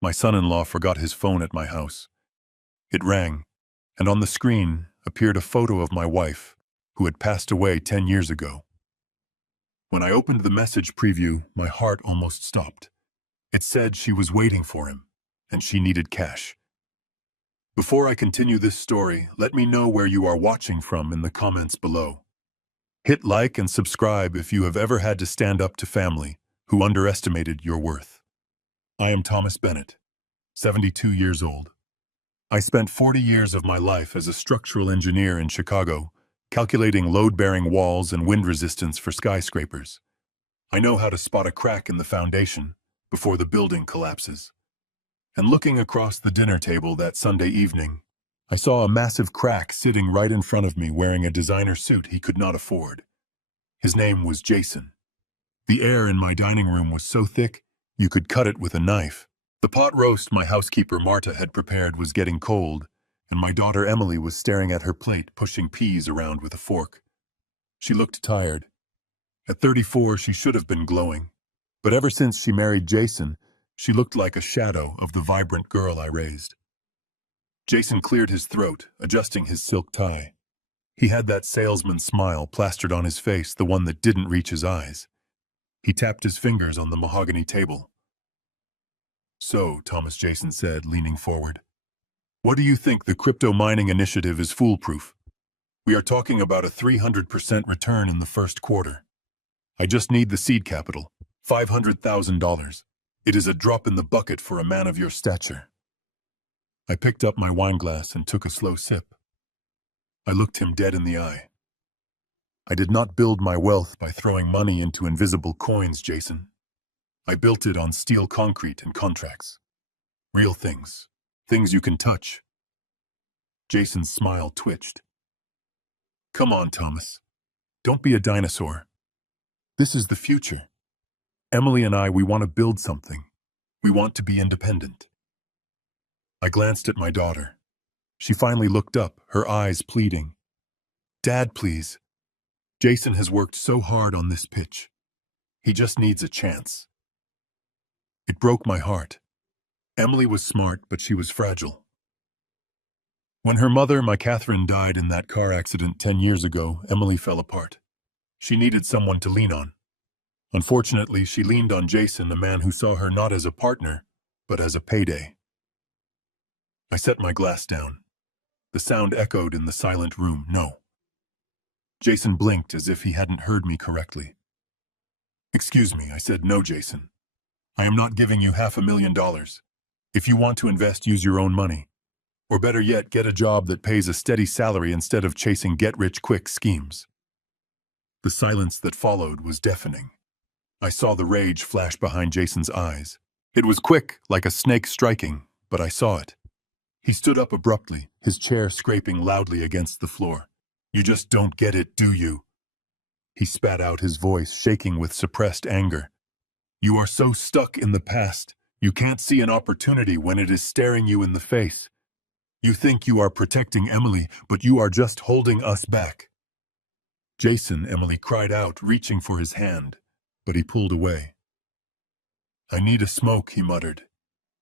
My son-in-law forgot his phone at my house. It rang, and on the screen appeared a photo of my wife, who had passed away 10 years ago. When I opened the message preview, my heart almost stopped. It said she was waiting for him, and she needed cash. Before I continue this story, let me know where you are watching from in the comments below. Hit like and subscribe if you have ever had to stand up to family who underestimated your worth. I am Thomas Bennett, 72 years old. I spent 40 years of my life as a structural engineer in Chicago, calculating load-bearing walls and wind resistance for skyscrapers. I know how to spot a crack in the foundation before the building collapses. And looking across the dinner table that Sunday evening, I saw a massive crack sitting right in front of me wearing a designer suit he could not afford. His name was Jason. The air in my dining room was so thick, you could cut it with a knife. The pot roast my housekeeper Marta had prepared was getting cold, and my daughter Emily was staring at her plate, pushing peas around with a fork. She looked tired. At 34, she should have been glowing. But ever since she married Jason, she looked like a shadow of the vibrant girl I raised. Jason cleared his throat, adjusting his silk tie. He had that salesman smile plastered on his face, the one that didn't reach his eyes. He tapped his fingers on the mahogany table. "So," Thomas Jason said, leaning forward, "what do you think the crypto mining initiative is foolproof? We are talking about a 300% return in the first quarter. I just need the seed capital, $500,000. It is a drop in the bucket for a man of your stature." I picked up my wineglass and took a slow sip. I looked him dead in the eye. "I did not build my wealth by throwing money into invisible coins, Jason. I built it on steel concrete and contracts. Real things. Things you can touch." Jason's smile twitched. "Come on, Thomas. Don't be a dinosaur. This is the future. Emily and I, we want to build something. We want to be independent." I glanced at my daughter. She finally looked up, her eyes pleading. "Dad, please. Jason has worked so hard on this pitch. He just needs a chance." It broke my heart. Emily was smart, but she was fragile. When her mother, my Catherine, died in that car accident 10 years ago, Emily fell apart. She needed someone to lean on. Unfortunately, she leaned on Jason, the man who saw her not as a partner, but as a payday. I set my glass down. The sound echoed in the silent room. "No." Jason blinked as if he hadn't heard me correctly. "Excuse me," I said. "No, Jason. I am not giving you $500,000. If you want to invest, use your own money. Or better yet, get a job that pays a steady salary instead of chasing get-rich-quick schemes." The silence that followed was deafening. I saw the rage flash behind Jason's eyes. It was quick, like a snake striking, but I saw it. He stood up abruptly, his chair scraping loudly against the floor. "You just don't get it, do you?" He spat out, his voice shaking with suppressed anger. "You are so stuck in the past, you can't see an opportunity when it is staring you in the face. You think you are protecting Emily, but you are just holding us back." "Jason," Emily cried out, reaching for his hand, but he pulled away. "I need a smoke," he muttered.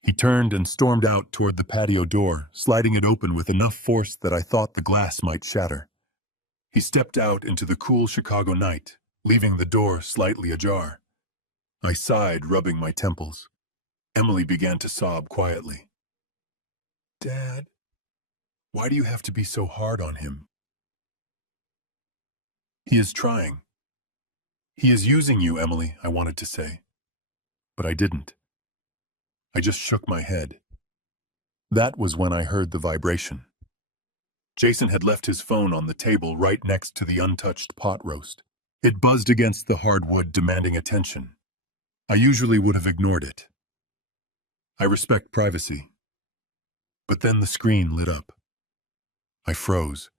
He turned and stormed out toward the patio door, sliding it open with enough force that I thought the glass might shatter. He stepped out into the cool Chicago night, leaving the door slightly ajar. I sighed, rubbing my temples. Emily began to sob quietly. "Dad, why do you have to be so hard on him?" "He is trying. He is using you, Emily," I wanted to say. But I didn't. I just shook my head. That was when I heard the vibration. Jason had left his phone on the table right next to the untouched pot roast. It buzzed against the hardwood, demanding attention. I usually would have ignored it. I respect privacy. But then the screen lit up. I froze.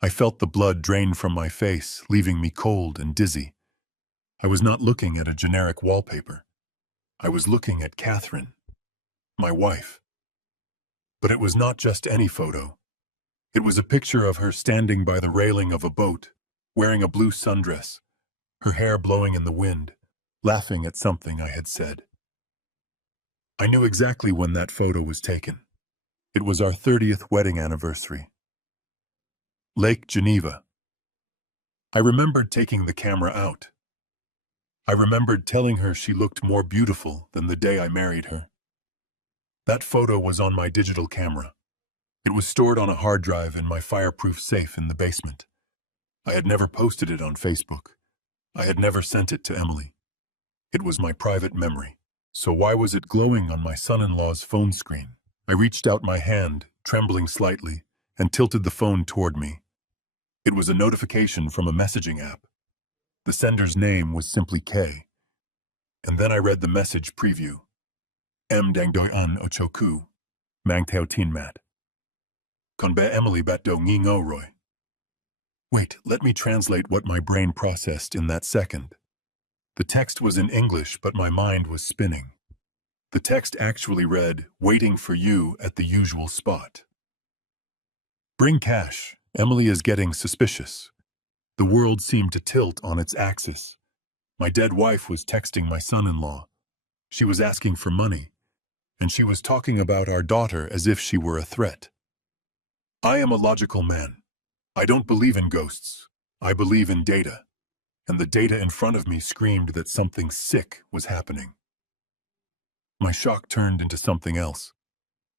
I felt the blood drain from my face, leaving me cold and dizzy. I was not looking at a generic wallpaper. I was looking at Catherine, my wife. But it was not just any photo. It was a picture of her standing by the railing of a boat, wearing a blue sundress, her hair blowing in the wind, laughing at something I had said. I knew exactly when that photo was taken. It was our 30th wedding anniversary. Lake Geneva. I remembered taking the camera out. I remembered telling her she looked more beautiful than the day I married her. That photo was on my digital camera. It was stored on a hard drive in my fireproof safe in the basement. I had never posted it on Facebook. I had never sent it to Emily. It was my private memory. So why was it glowing on my son-in-law's phone screen? I reached out my hand, trembling slightly, and tilted the phone toward me. It was a notification from a messaging app. The sender's name was simply K. And then I read the message preview. M dangdoi an ochoku, mang teo tin mat. Konbe Emily bat do ngingo roy. Wait, let me translate what my brain processed in that second. The text was in English, but my mind was spinning. The text actually read, "Waiting for you at the usual spot." Bring cash. Emily is getting suspicious. The world seemed to tilt on its axis. My dead wife was texting my son-in-law. She was asking for money, and she was talking about our daughter as if she were a threat. I am a logical man. I don't believe in ghosts. I believe in data. And the data in front of me screamed that something sick was happening. My shock turned into something else,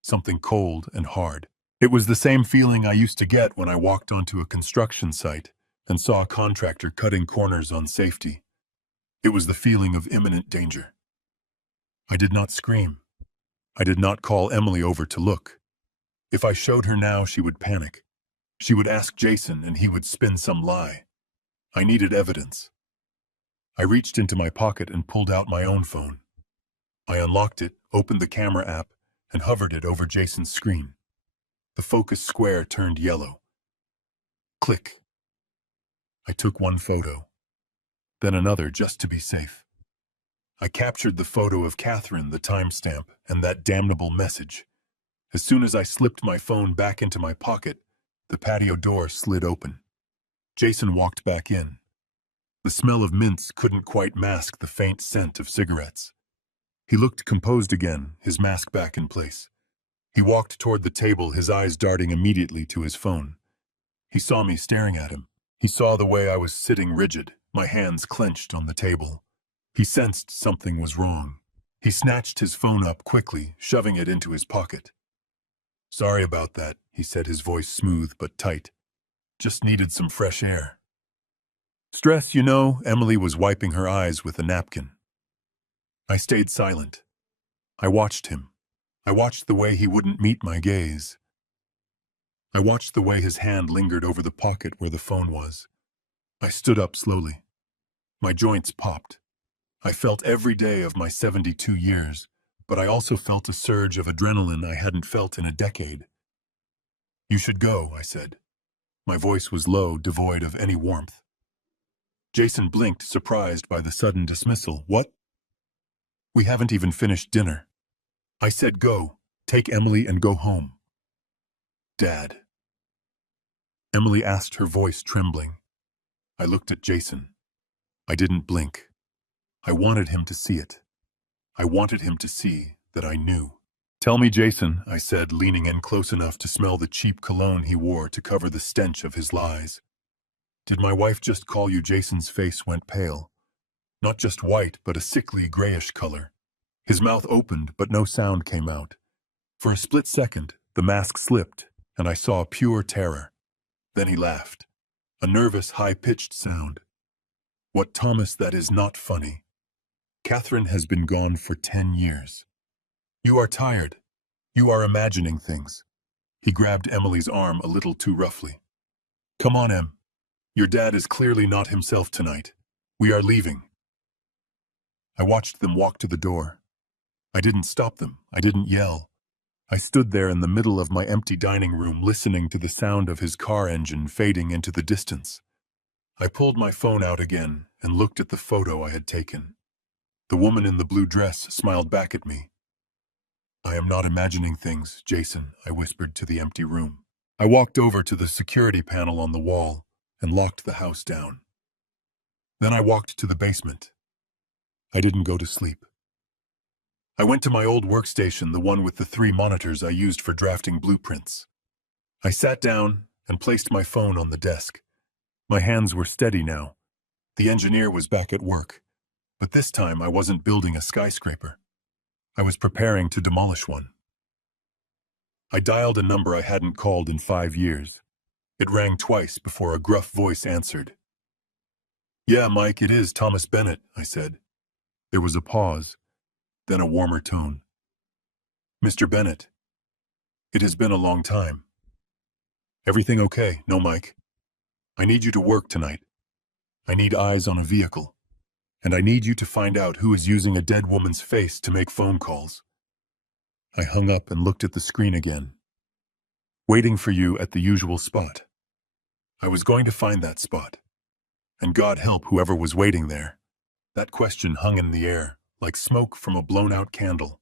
something cold and hard. It was the same feeling I used to get when I walked onto a construction site and saw a contractor cutting corners on safety. It was the feeling of imminent danger. I did not scream. I did not call Emily over to look. If I showed her now, she would panic. She would ask Jason, and he would spin some lie. I needed evidence. I reached into my pocket and pulled out my own phone. I unlocked it, opened the camera app, and hovered it over Jason's screen. The focus square turned yellow. Click. I took one photo, then another just to be safe. I captured the photo of Catherine, the timestamp, and that damnable message. As soon as I slipped my phone back into my pocket, the patio door slid open. Jason walked back in. The smell of mints couldn't quite mask the faint scent of cigarettes. He looked composed again, his mask back in place. He walked toward the table, his eyes darting immediately to his phone. He saw me staring at him. He saw the way I was sitting rigid, my hands clenched on the table. He sensed something was wrong. He snatched his phone up quickly, shoving it into his pocket. "Sorry about that," he said, his voice smooth but tight. "Just needed some fresh air." "Stress, you know." Emily was wiping her eyes with a napkin. I stayed silent. I watched him. I watched the way he wouldn't meet my gaze. I watched the way his hand lingered over the pocket where the phone was. I stood up slowly. My joints popped. I felt every day of my 72 years, but I also felt a surge of adrenaline I hadn't felt in a decade. "You should go," I said. My voice was low, devoid of any warmth. Jason blinked, surprised by the sudden dismissal. "What?" "We haven't even finished dinner." I said, "Go. Take Emily and go home." "Dad?" Emily asked, her voice trembling. I looked at Jason. I didn't blink. I wanted him to see it. I wanted him to see that I knew. "Tell me, Jason," I said, leaning in close enough to smell the cheap cologne he wore to cover the stench of his lies. "Did my wife just call you?" Jason's face went pale. Not just white, but a sickly grayish color. His mouth opened, but no sound came out. For a split second, the mask slipped, and I saw pure terror. Then he laughed. A nervous, high-pitched sound. "What, Thomas, that is not funny. Catherine has been gone for 10 years. You are tired. You are imagining things." He grabbed Emily's arm a little too roughly. "Come on, Em. Your dad is clearly not himself tonight. We are leaving." I watched them walk to the door. I didn't stop them. I didn't yell. I stood there in the middle of my empty dining room, listening to the sound of his car engine fading into the distance. I pulled my phone out again and looked at the photo I had taken. The woman in the blue dress smiled back at me. "I am not imagining things, Jason," I whispered to the empty room. I walked over to the security panel on the wall and locked the house down. Then I walked to the basement. I didn't go to sleep. I went to my old workstation, the one with the 3 monitors I used for drafting blueprints. I sat down and placed my phone on the desk. My hands were steady now. The engineer was back at work, but this time I wasn't building a skyscraper. I was preparing to demolish one. I dialed a number I hadn't called in 5 years. It rang twice before a gruff voice answered. "Yeah, Mike, it is Thomas Bennett," I said. There was a pause, then a warmer tone. "Mr. Bennett, it has been a long time. Everything okay? No, Mike. I need you to work tonight. I need eyes on a vehicle. And I need you to find out who is using a dead woman's face to make phone calls." I hung up and looked at the screen again. "Waiting for you at the usual spot." I was going to find that spot. And God help whoever was waiting there. That question hung in the air, like smoke from a blown-out candle.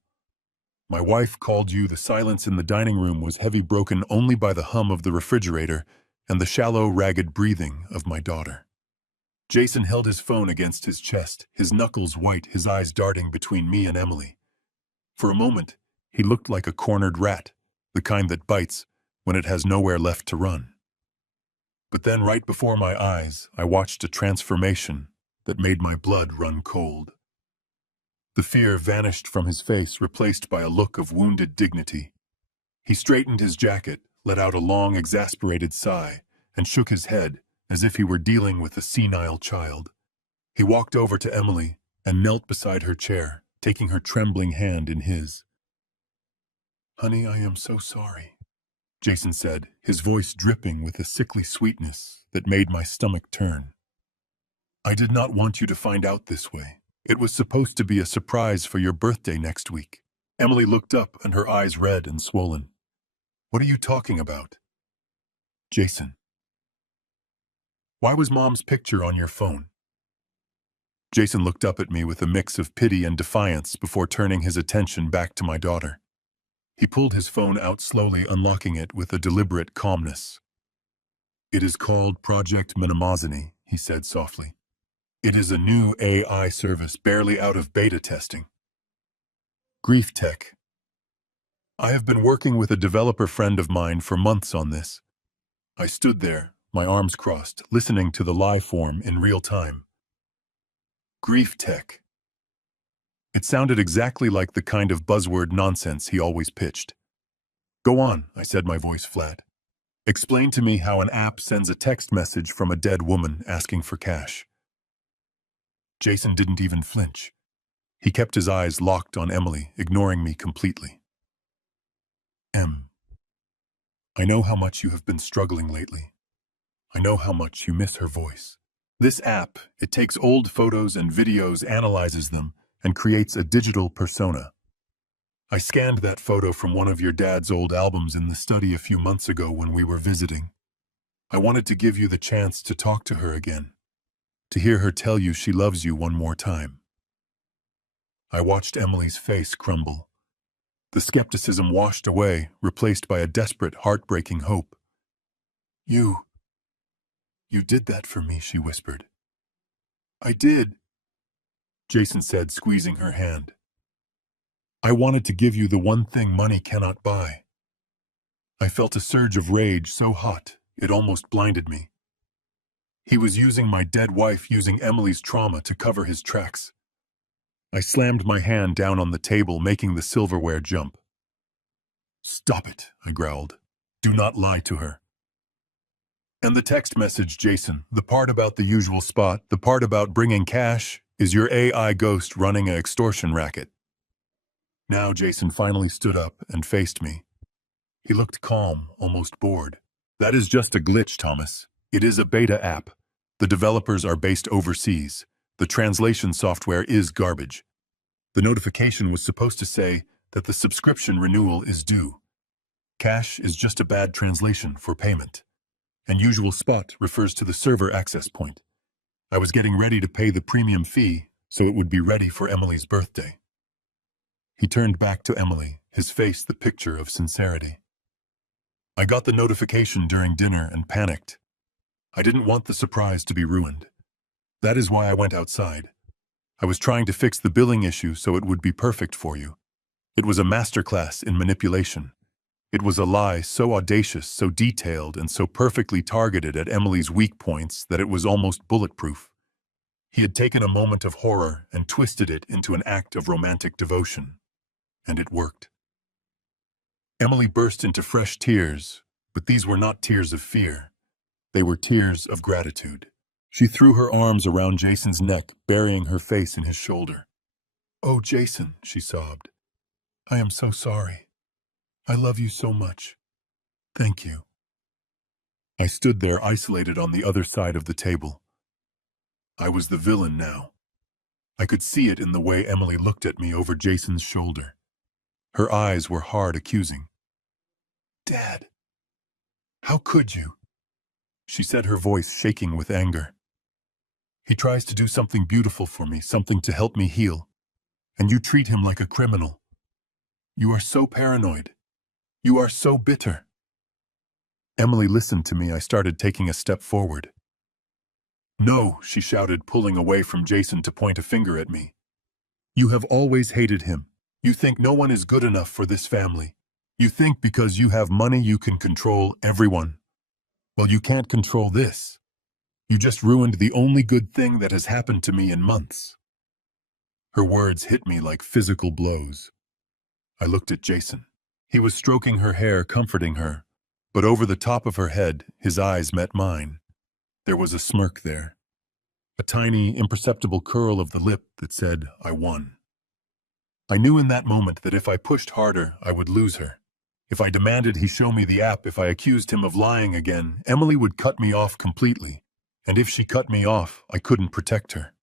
"My wife called you." The silence in the dining room was heavy, broken only by the hum of the refrigerator and the shallow, ragged breathing of my daughter. Jason held his phone against his chest, his knuckles white, his eyes darting between me and Emily. For a moment, he looked like a cornered rat, the kind that bites when it has nowhere left to run. But then, right before my eyes, I watched a transformation that made my blood run cold. The fear vanished from his face, replaced by a look of wounded dignity. He straightened his jacket, let out a long, exasperated sigh, and shook his head as if he were dealing with a senile child. He walked over to Emily and knelt beside her chair, taking her trembling hand in his. "Honey, I am so sorry," Jason said, his voice dripping with a sickly sweetness that made my stomach turn. "I did not want you to find out this way. It was supposed to be a surprise for your birthday next week." Emily looked up and her eyes red and swollen. "What are you talking about?" "Jason. Why was Mom's picture on your phone?" Jason looked up at me with a mix of pity and defiance before turning his attention back to my daughter. He pulled his phone out slowly, unlocking it with a deliberate calmness. "It is called Project Minimazini," he said softly. "It is a new AI service barely out of beta testing. Grief tech. I have been working with a developer friend of mine for months on this." I stood there, my arms crossed, listening to the live form in real time. Grief tech. It sounded exactly like the kind of buzzword nonsense he always pitched. "Go on," I said, my voice flat. "Explain to me how an app sends a text message from a dead woman asking for cash." Jason didn't even flinch. He kept his eyes locked on Emily, ignoring me completely. I know how much you have been struggling lately. I know how much you miss her voice. This app, it takes old photos and videos, analyzes them, and creates a digital persona. I scanned that photo from one of your dad's old albums in the study a few months ago when we were visiting. I wanted to give you the chance to talk to her again, to hear her tell you she loves you one more time. I watched Emily's face crumble. The skepticism washed away, replaced by a desperate, heartbreaking hope. You did that for me," she whispered. "I did," Jason said, squeezing her hand. "I wanted to give you the one thing money cannot buy." I felt a surge of rage so hot, it almost blinded me. He was using my dead wife, using Emily's trauma to cover his tracks. I slammed my hand down on the table, making the silverware jump. "Stop it," I growled. "Do not lie to her." "And the text message, Jason, the part about the usual spot, the part about bringing cash, is your AI ghost running an extortion racket." Now Jason finally stood up and faced me. He looked calm, almost bored. "That is just a glitch, Thomas. It is a beta app. The developers are based overseas. The translation software is garbage. The notification was supposed to say that the subscription renewal is due. Cash is just a bad translation for payment. And usual spot refers to the server access point. I was getting ready to pay the premium fee so it would be ready for Emily's birthday." He turned back to Emily, his face the picture of sincerity. "I got the notification during dinner and panicked. I didn't want the surprise to be ruined. That is why I went outside. I was trying to fix the billing issue so it would be perfect for you. It was a masterclass in manipulation. It was a lie so audacious, so detailed, and so perfectly targeted at Emily's weak points that it was almost bulletproof. He had taken a moment of horror and twisted it into an act of romantic devotion. And it worked. Emily burst into fresh tears, but these were not tears of fear. They were tears of gratitude. She threw her arms around Jason's neck, burying her face in his shoulder. "Oh, Jason," she sobbed. "I am so sorry. I love you so much. Thank you." I stood there isolated on the other side of the table. I was the villain now. I could see it in the way Emily looked at me over Jason's shoulder. Her eyes were hard, accusing. "Dad, how could you?" She said, her voice shaking with anger. "He tries to do something beautiful for me, something to help me heal. And you treat him like a criminal. You are so paranoid. You are so bitter." Emily listened to me. I started taking a step forward. "No," she shouted, pulling away from Jason to point a finger at me. "You have always hated him. You think no one is good enough for this family. You think because you have money you can control everyone. Well, you can't control this. You just ruined the only good thing that has happened to me in months." Her words hit me like physical blows. I looked at Jason. He was stroking her hair, comforting her, but over the top of her head, his eyes met mine. There was a smirk there, a tiny, imperceptible curl of the lip that said, "I won." I knew in that moment that if I pushed harder, I would lose her. If I demanded he show me the app, if I accused him of lying again, Emily would cut me off completely. And if she cut me off, I couldn't protect her.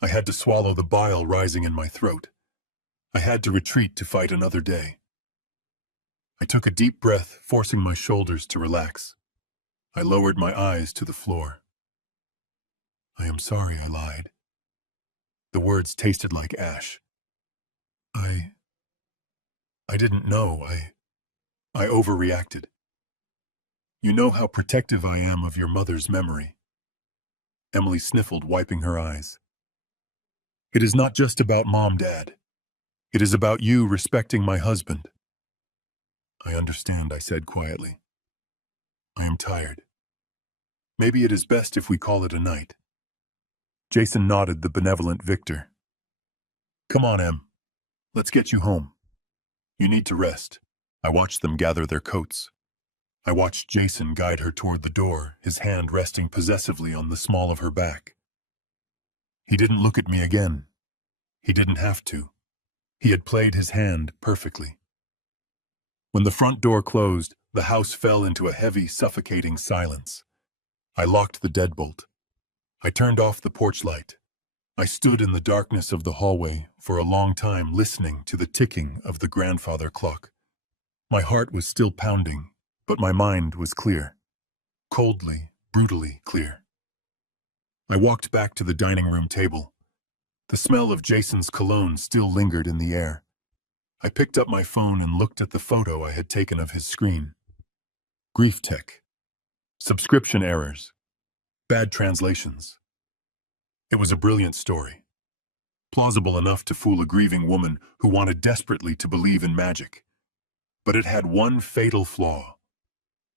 I had to swallow the bile rising in my throat. I had to retreat to fight another day. I took a deep breath, forcing my shoulders to relax. I lowered my eyes to the floor. "I am sorry I lied." The words tasted like ash. I didn't know. I overreacted. You know how protective I am of your mother's memory." Emily sniffled, wiping her eyes. "It is not just about Mom, Dad. It is about you respecting my husband." "I understand," I said quietly. "I am tired. Maybe it is best if we call it a night." Jason nodded, the benevolent victor. "Come on, Em. Let's get you home. You need to rest." I watched them gather their coats. I watched Jason guide her toward the door, his hand resting possessively on the small of her back. He didn't look at me again. He didn't have to. He had played his hand perfectly. When the front door closed, the house fell into a heavy, suffocating silence. I locked the deadbolt. I turned off the porch light. I stood in the darkness of the hallway for a long time, listening to the ticking of the grandfather clock. My heart was still pounding, but my mind was clear. Coldly, brutally clear. I walked back to the dining room table. The smell of Jason's cologne still lingered in the air. I picked up my phone and looked at the photo I had taken of his screen. Grief tech. Subscription errors. Bad translations. It was a brilliant story. Plausible enough to fool a grieving woman who wanted desperately to believe in magic. But it had one fatal flaw.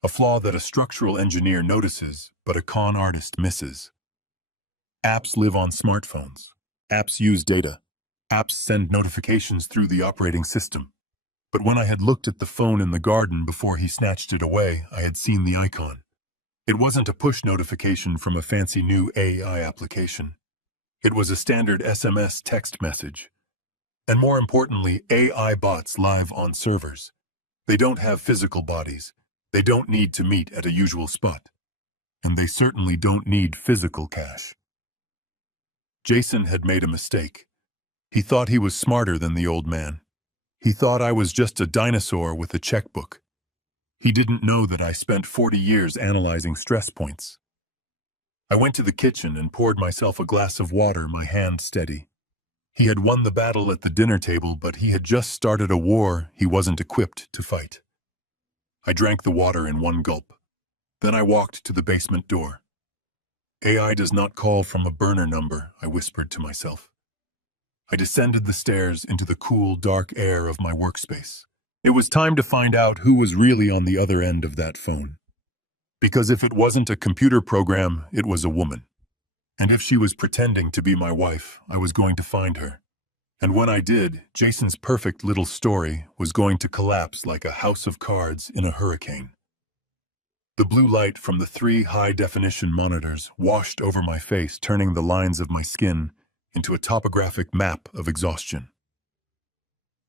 A flaw that a structural engineer notices, but a con artist misses. Apps live on smartphones. Apps use data. Apps send notifications through the operating system. But when I had looked at the phone in the garden before he snatched it away, I had seen the icon. It wasn't a push notification from a fancy new AI application. It was a standard SMS text message. And more importantly, AI bots live on servers. They don't have physical bodies. They don't need to meet at a usual spot. And they certainly don't need physical cash. Jason had made a mistake. He thought he was smarter than the old man. He thought I was just a dinosaur with a checkbook. He didn't know that I spent 40 years analyzing stress points. I went to the kitchen and poured myself a glass of water, my hand steady. He had won the battle at the dinner table, but he had just started a war he wasn't equipped to fight. I drank the water in one gulp. Then I walked to the basement door. AI does not call from a burner number, I whispered to myself. I descended the stairs into the cool, dark air of my workspace. It was time to find out who was really on the other end of that phone. Because if it wasn't a computer program, it was a woman. And if she was pretending to be my wife, I was going to find her. And when I did, Jason's perfect little story was going to collapse like a house of cards in a hurricane. The blue light from the 3 high-definition monitors washed over my face, turning the lines of my skin into a topographic map of exhaustion.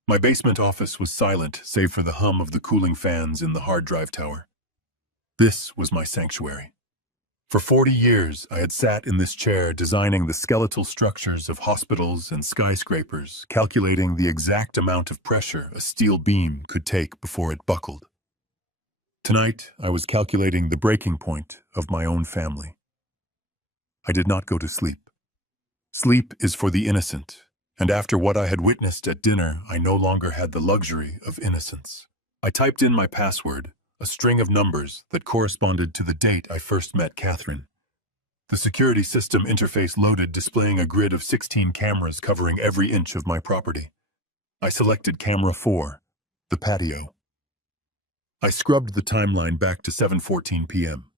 My basement office was silent, save for the hum of the cooling fans in the hard drive tower. This was my sanctuary. For 40 years, I had sat in this chair designing the skeletal structures of hospitals and skyscrapers, calculating the exact amount of pressure a steel beam could take before it buckled. Tonight, I was calculating the breaking point of my own family. I did not go to sleep. Sleep is for the innocent, and after what I had witnessed at dinner, I no longer had the luxury of innocence. I typed in my password, a string of numbers that corresponded to the date I first met Catherine. The security system interface loaded, displaying a grid of 16 cameras covering every inch of my property. I selected camera 4, the patio. I scrubbed the timeline back to 7:14 p.m.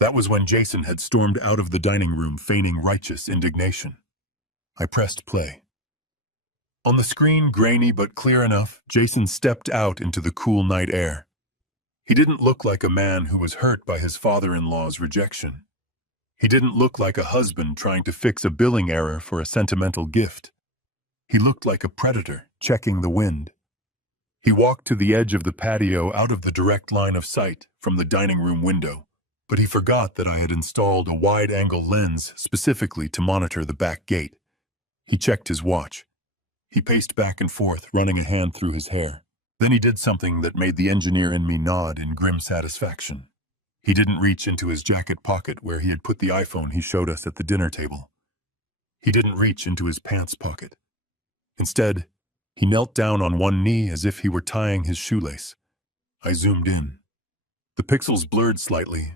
That was when Jason had stormed out of the dining room feigning righteous indignation. I pressed play. On the screen, grainy but clear enough, Jason stepped out into the cool night air. He didn't look like a man who was hurt by his father-in-law's rejection. He didn't look like a husband trying to fix a billing error for a sentimental gift. He looked like a predator checking the wind. He walked to the edge of the patio out of the direct line of sight from the dining room window, but he forgot that I had installed a wide-angle lens specifically to monitor the back gate. He checked his watch. He paced back and forth, running a hand through his hair. Then he did something that made the engineer in me nod in grim satisfaction. He didn't reach into his jacket pocket where he had put the iPhone he showed us at the dinner table. He didn't reach into his pants pocket. Instead, he knelt down on one knee as if he were tying his shoelace. I zoomed in. The pixels blurred slightly,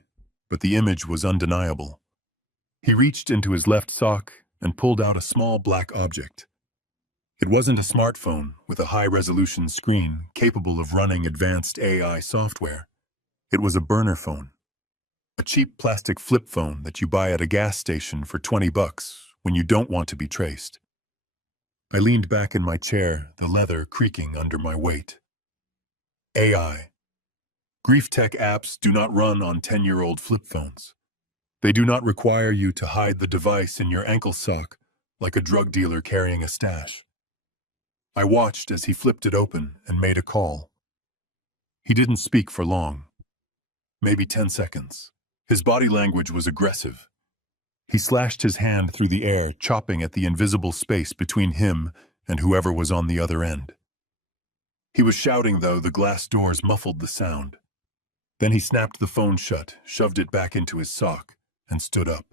but the image was undeniable. He reached into his left sock and pulled out a small black object. It wasn't a smartphone with a high-resolution screen capable of running advanced AI software. It was a burner phone. A cheap plastic flip phone that you buy at a gas station for $20 when you don't want to be traced. I leaned back in my chair, the leather creaking under my weight. AI. Grief tech apps do not run on 10-year-old flip phones. They do not require you to hide the device in your ankle sock like a drug dealer carrying a stash. I watched as he flipped it open and made a call. He didn't speak for long. Maybe 10 seconds. His body language was aggressive. He slashed his hand through the air, chopping at the invisible space between him and whoever was on the other end. He was shouting, though the glass doors muffled the sound. Then he snapped the phone shut, shoved it back into his sock, and stood up.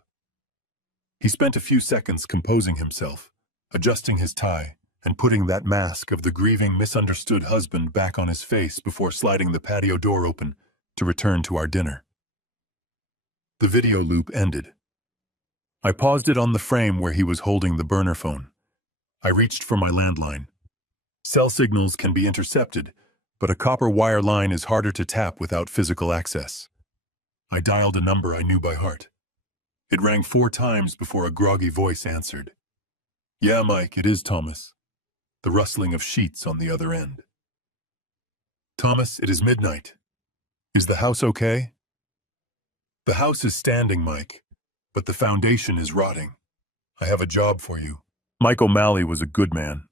He spent a few seconds composing himself, adjusting his tie, and putting that mask of the grieving, misunderstood husband back on his face before sliding the patio door open to return to our dinner. The video loop ended. I paused it on the frame where he was holding the burner phone. I reached for my landline. Cell signals can be intercepted, but a copper wire line is harder to tap without physical access. I dialed a number I knew by heart. It rang 4 times before a groggy voice answered. "Yeah, Mike, it is Thomas." The rustling of sheets on the other end. "Thomas, it is midnight. Is the house okay?" "The house is standing, Mike, but the foundation is rotting. I have a job for you." Mike O'Malley was a good man.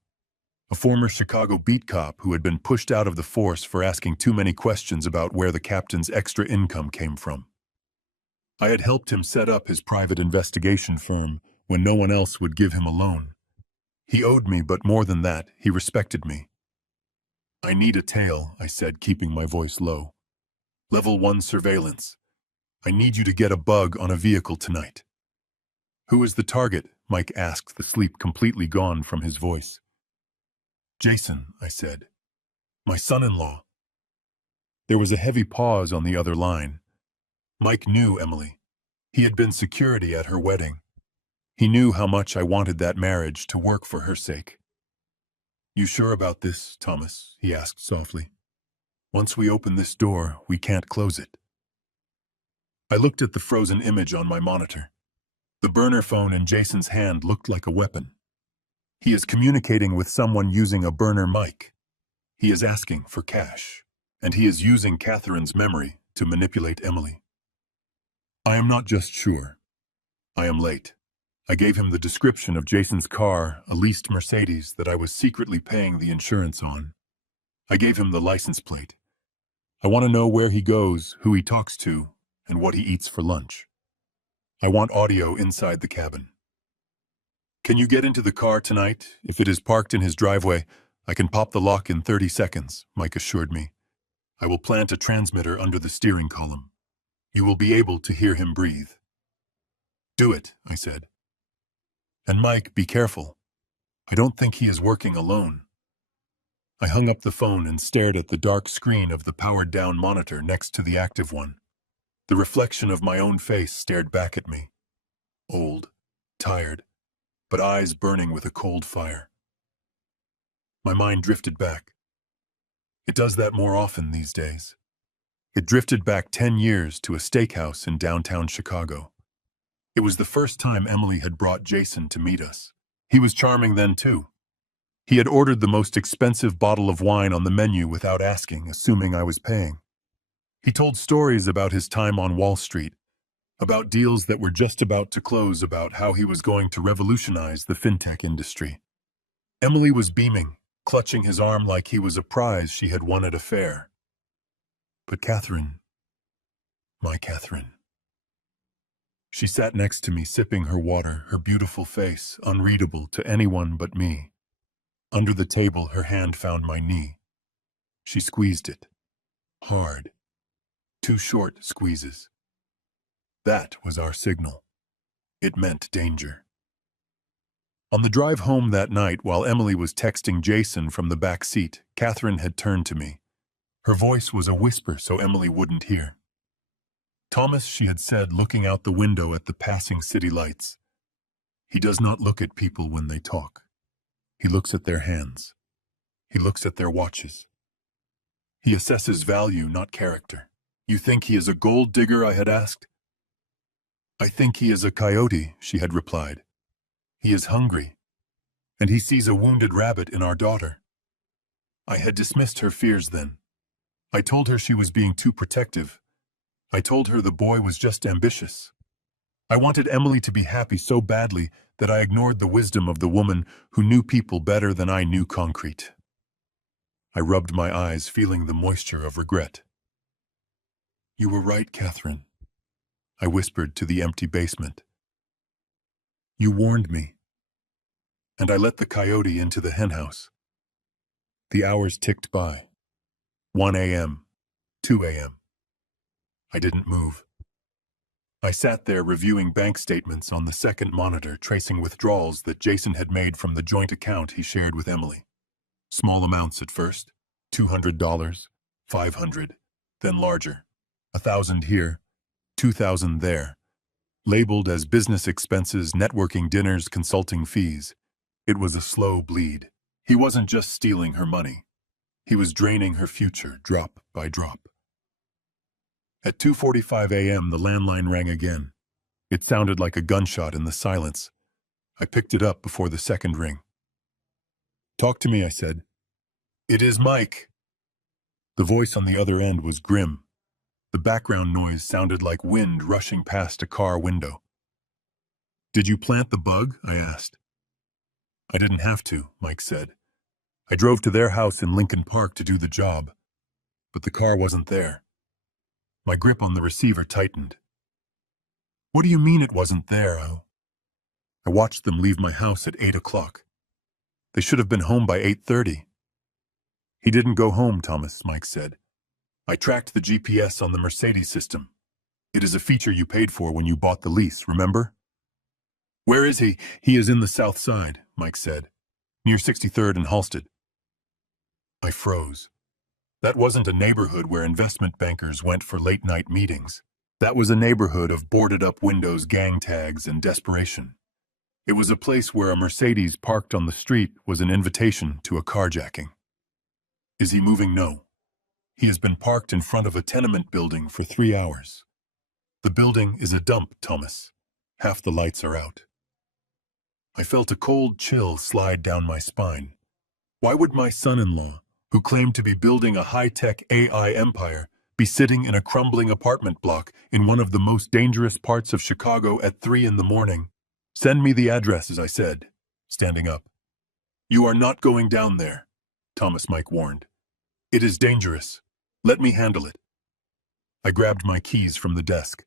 A former Chicago beat cop who had been pushed out of the force for asking too many questions about where the captain's extra income came from. I had helped him set up his private investigation firm when no one else would give him a loan. He owed me, but more than that, he respected me. "I need a tail," I said, keeping my voice low. "Level 1 surveillance. I need you to get a bug on a vehicle tonight." "Who is the target?" Mike asked, the sleep completely gone from his voice. "Jason," I said. "My son-in-law." There was a heavy pause on the other line. Mike knew Emily. He had been security at her wedding. He knew how much I wanted that marriage to work for her sake. "You sure about this, Thomas?" he asked softly. "Once we open this door, we can't close it." I looked at the frozen image on my monitor. The burner phone in Jason's hand looked like a weapon. He is communicating with someone using a burner mic. He is asking for cash, and he is using Catherine's memory to manipulate Emily. I am not just sure. I am late. I gave him the description of Jason's car, a leased Mercedes that I was secretly paying the insurance on. I gave him the license plate. I want to know where he goes, who he talks to, and what he eats for lunch. I want audio inside the cabin. "Can you get into the car tonight? If it is parked in his driveway, I can pop the lock in 30 seconds, Mike assured me. I will plant a transmitter under the steering column. You will be able to hear him breathe. Do it, I said. And Mike, be careful. I don't think he is working alone. I hung up the phone and stared at the dark screen of the powered-down monitor next to the active one. The reflection of my own face stared back at me. Old, tired, but eyes burning with a cold fire. My mind drifted back. It does that more often these days. It drifted back 10 years to a steakhouse in downtown Chicago. It was the first time Emily had brought Jason to meet us. He was charming then, too. He had ordered the most expensive bottle of wine on the menu without asking, assuming I was paying. He told stories about his time on Wall Street, about deals that were just about to close, about how he was going to revolutionize the fintech industry. Emily was beaming, clutching his arm like he was a prize she had won at a fair. But Catherine, my Catherine. She sat next to me, sipping her water, her beautiful face unreadable to anyone but me. Under the table, her hand found my knee. She squeezed it. Hard. 2 short squeezes. That was our signal. It meant danger. On the drive home that night, while Emily was texting Jason from the back seat, Catherine had turned to me. Her voice was a whisper so Emily wouldn't hear. "Thomas," she had said, looking out the window at the passing city lights. "He does not look at people when they talk. He looks at their hands. He looks at their watches. He assesses value, not character." "You think he is a gold digger?" I had asked. "I think he is a coyote," she had replied. "He is hungry, and he sees a wounded rabbit in our daughter." I had dismissed her fears then. I told her she was being too protective. I told her the boy was just ambitious. I wanted Emily to be happy so badly that I ignored the wisdom of the woman who knew people better than I knew concrete. I rubbed my eyes, feeling the moisture of regret. "You were right, Catherine," I whispered to the empty basement. "You warned me." And I let the coyote into the henhouse. The hours ticked by. 1 a.m., 2 a.m. I didn't move. I sat there reviewing bank statements on the second monitor, tracing withdrawals that Jason had made from the joint account he shared with Emily. Small amounts at first, $200, $500, then larger. 1,000 here, 2,000 there. Labeled as business expenses, networking dinners, consulting fees. It was a slow bleed. He wasn't just stealing her money. He was draining her future, drop by drop. At 2:45 a.m., the landline rang again. It sounded like a gunshot in the silence. I picked it up before the second ring. "Talk to me," I said. "It is Mike." The voice on the other end was grim. The background noise sounded like wind rushing past a car window. "Did you plant the bug?" I asked. "I didn't have to," Mike said. "I drove to their house in Lincoln Park to do the job, but the car wasn't there." My grip on the receiver tightened. "What do you mean it wasn't there, Al?" "I watched them leave my house at 8 o'clock. They should have been home by 8:30. "He didn't go home, Thomas," Mike said. "I tracked the GPS on the Mercedes system. It is a feature you paid for when you bought the lease, remember?" "Where is he?" "He is in the south side," Mike said, "near 63rd and Halsted." I froze. That wasn't a neighborhood where investment bankers went for late-night meetings. That was a neighborhood of boarded-up windows, gang tags, and desperation. It was a place where a Mercedes parked on the street was an invitation to a carjacking. Is he moving? No. He has been parked in front of a tenement building for 3 hours. The building is a dump, Thomas. Half the lights are out. I felt a cold chill slide down my spine. Why would my son-in-law, who claimed to be building a high-tech AI empire, be sitting in a crumbling apartment block in one of the most dangerous parts of Chicago at 3 in the morning? Send me the address, as I said, standing up. You are not going down there, Thomas Mike warned. It is dangerous. Let me handle it. I grabbed my keys from the desk.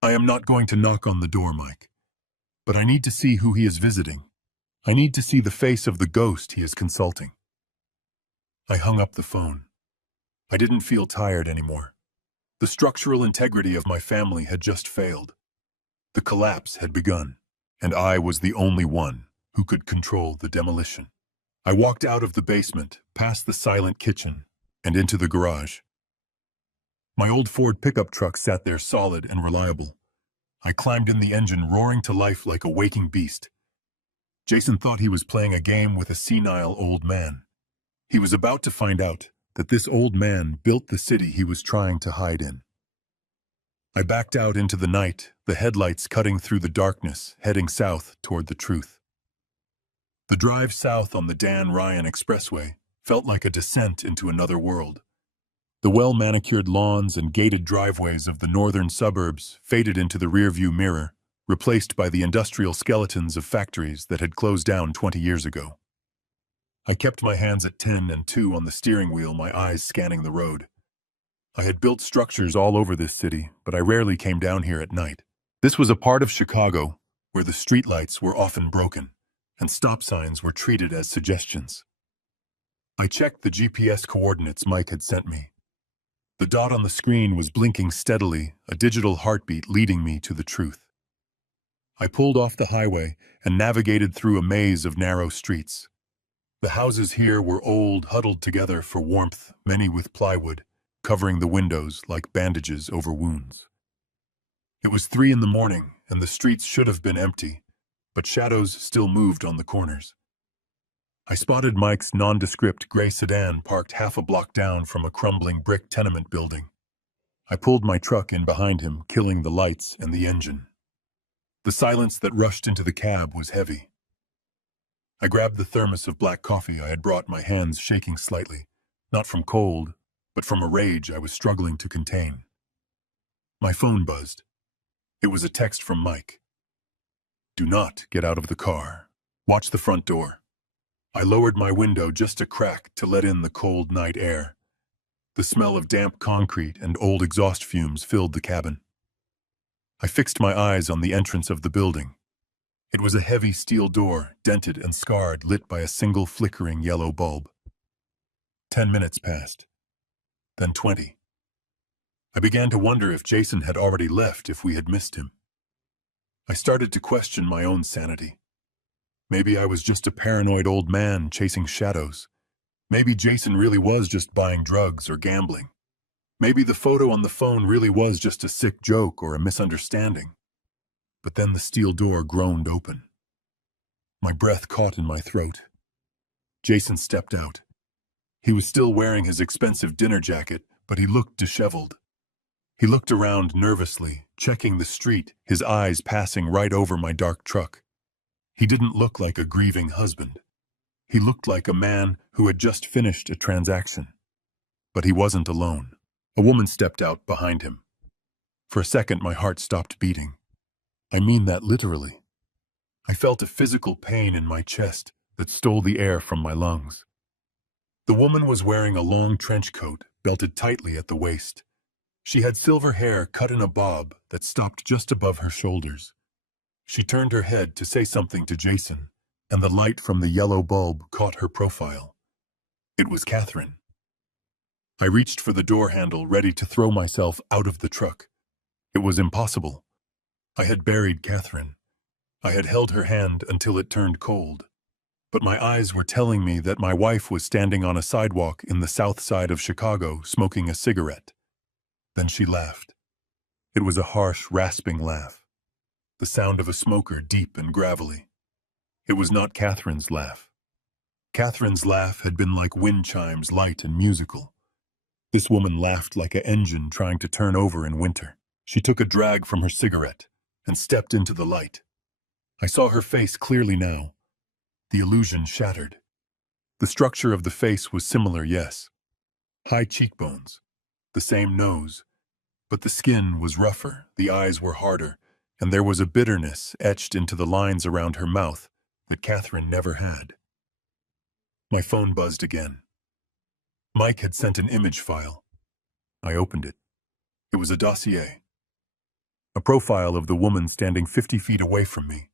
I am not going to knock on the door, Mike. But I need to see who he is visiting. I need to see the face of the ghost he is consulting. I hung up the phone. I didn't feel tired anymore. The structural integrity of my family had just failed. The collapse had begun, and I was the only one who could control the demolition. I walked out of the basement, past the silent kitchen, and into the garage. My old Ford pickup truck sat there solid and reliable. I climbed in the engine, roaring to life like a waking beast. Jason thought he was playing a game with a senile old man. He was about to find out that this old man built the city he was trying to hide in. I backed out into the night, the headlights cutting through the darkness, heading south toward the truth. The drive south on the Dan Ryan Expressway felt like a descent into another world. The well-manicured lawns and gated driveways of the northern suburbs faded into the rearview mirror, replaced by the industrial skeletons of factories that had closed down 20 years ago. I kept my hands at 10 and 2 on the steering wheel, my eyes scanning the road. I had built structures all over this city, but I rarely came down here at night. This was a part of Chicago where the streetlights were often broken, and stop signs were treated as suggestions. I checked the GPS coordinates Mike had sent me. The dot on the screen was blinking steadily, a digital heartbeat leading me to the truth. I pulled off the highway and navigated through a maze of narrow streets. The houses here were old, huddled together for warmth, many with plywood, covering the windows like bandages over wounds. It was 3 in the morning, and the streets should have been empty, but shadows still moved on the corners. I spotted Mike's nondescript gray sedan parked half a block down from a crumbling brick tenement building. I pulled my truck in behind him, killing the lights and the engine. The silence that rushed into the cab was heavy. I grabbed the thermos of black coffee I had brought, my hands shaking slightly, not from cold, but from a rage I was struggling to contain. My phone buzzed. It was a text from Mike. Do not get out of the car. Watch the front door. I lowered my window just a crack to let in the cold night air. The smell of damp concrete and old exhaust fumes filled the cabin. I fixed my eyes on the entrance of the building. It was a heavy steel door, dented and scarred, lit by a single flickering yellow bulb. 10 minutes passed. Then 20. I began to wonder if Jason had already left, if we had missed him. I started to question my own sanity. Maybe I was just a paranoid old man chasing shadows. Maybe Jason really was just buying drugs or gambling. Maybe the photo on the phone really was just a sick joke or a misunderstanding. But then the steel door groaned open. My breath caught in my throat. Jason stepped out. He was still wearing his expensive dinner jacket, but he looked disheveled. He looked around nervously, checking the street, his eyes passing right over my dark truck. He didn't look like a grieving husband. He looked like a man who had just finished a transaction. But he wasn't alone. A woman stepped out behind him. For a second, my heart stopped beating. I mean that literally. I felt a physical pain in my chest that stole the air from my lungs. The woman was wearing a long trench coat, belted tightly at the waist. She had silver hair cut in a bob that stopped just above her shoulders. She turned her head to say something to Jason, and the light from the yellow bulb caught her profile. It was Catherine. I reached for the door handle, ready to throw myself out of the truck. It was impossible. I had buried Catherine. I had held her hand until it turned cold. But my eyes were telling me that my wife was standing on a sidewalk in the south side of Chicago, smoking a cigarette. Then she laughed. It was a harsh, rasping laugh. The sound of a smoker, deep and gravelly. It was not Catherine's laugh. Catherine's laugh had been like wind chimes, light and musical. This woman laughed like an engine trying to turn over in winter. She took a drag from her cigarette and stepped into the light. I saw her face clearly now. The illusion shattered. The structure of the face was similar, yes. High cheekbones, the same nose, but the skin was rougher, the eyes were harder, and there was a bitterness etched into the lines around her mouth that Catherine never had. My phone buzzed again. Mike had sent an image file. I opened it. It was a dossier. A profile of the woman standing 50 feet away from me.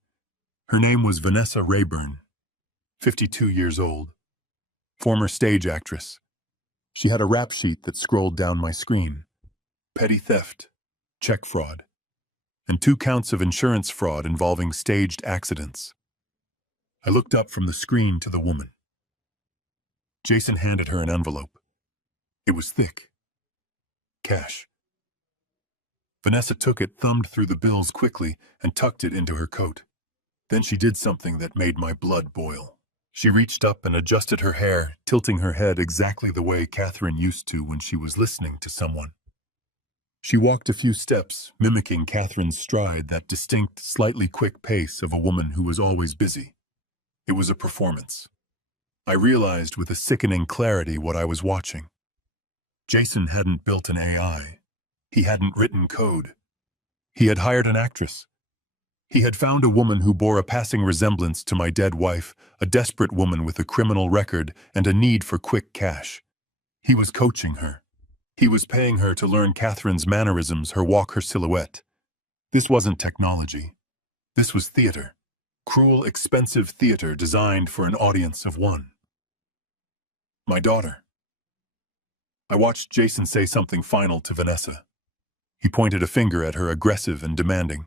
Her name was Vanessa Rayburn, 52 years old, former stage actress. She had a rap sheet that scrolled down my screen. Petty theft, check fraud, and 2 counts of insurance fraud involving staged accidents. I looked up from the screen to the woman. Jason handed her an envelope. It was thick. Cash. Vanessa took it, thumbed through the bills quickly, and tucked it into her coat. Then she did something that made my blood boil. She reached up and adjusted her hair, tilting her head exactly the way Catherine used to when she was listening to someone. She walked a few steps, mimicking Catherine's stride, that distinct, slightly quick pace of a woman who was always busy. It was a performance. I realized with a sickening clarity what I was watching. Jason hadn't built an AI. He hadn't written code. He had hired an actress. He had found a woman who bore a passing resemblance to my dead wife, a desperate woman with a criminal record and a need for quick cash. He was coaching her. He was paying her to learn Catherine's mannerisms, her walk, her silhouette. This wasn't technology. This was theater. Cruel, expensive theater designed for an audience of one. My daughter. I watched Jason say something final to Vanessa. He pointed a finger at her, aggressive and demanding.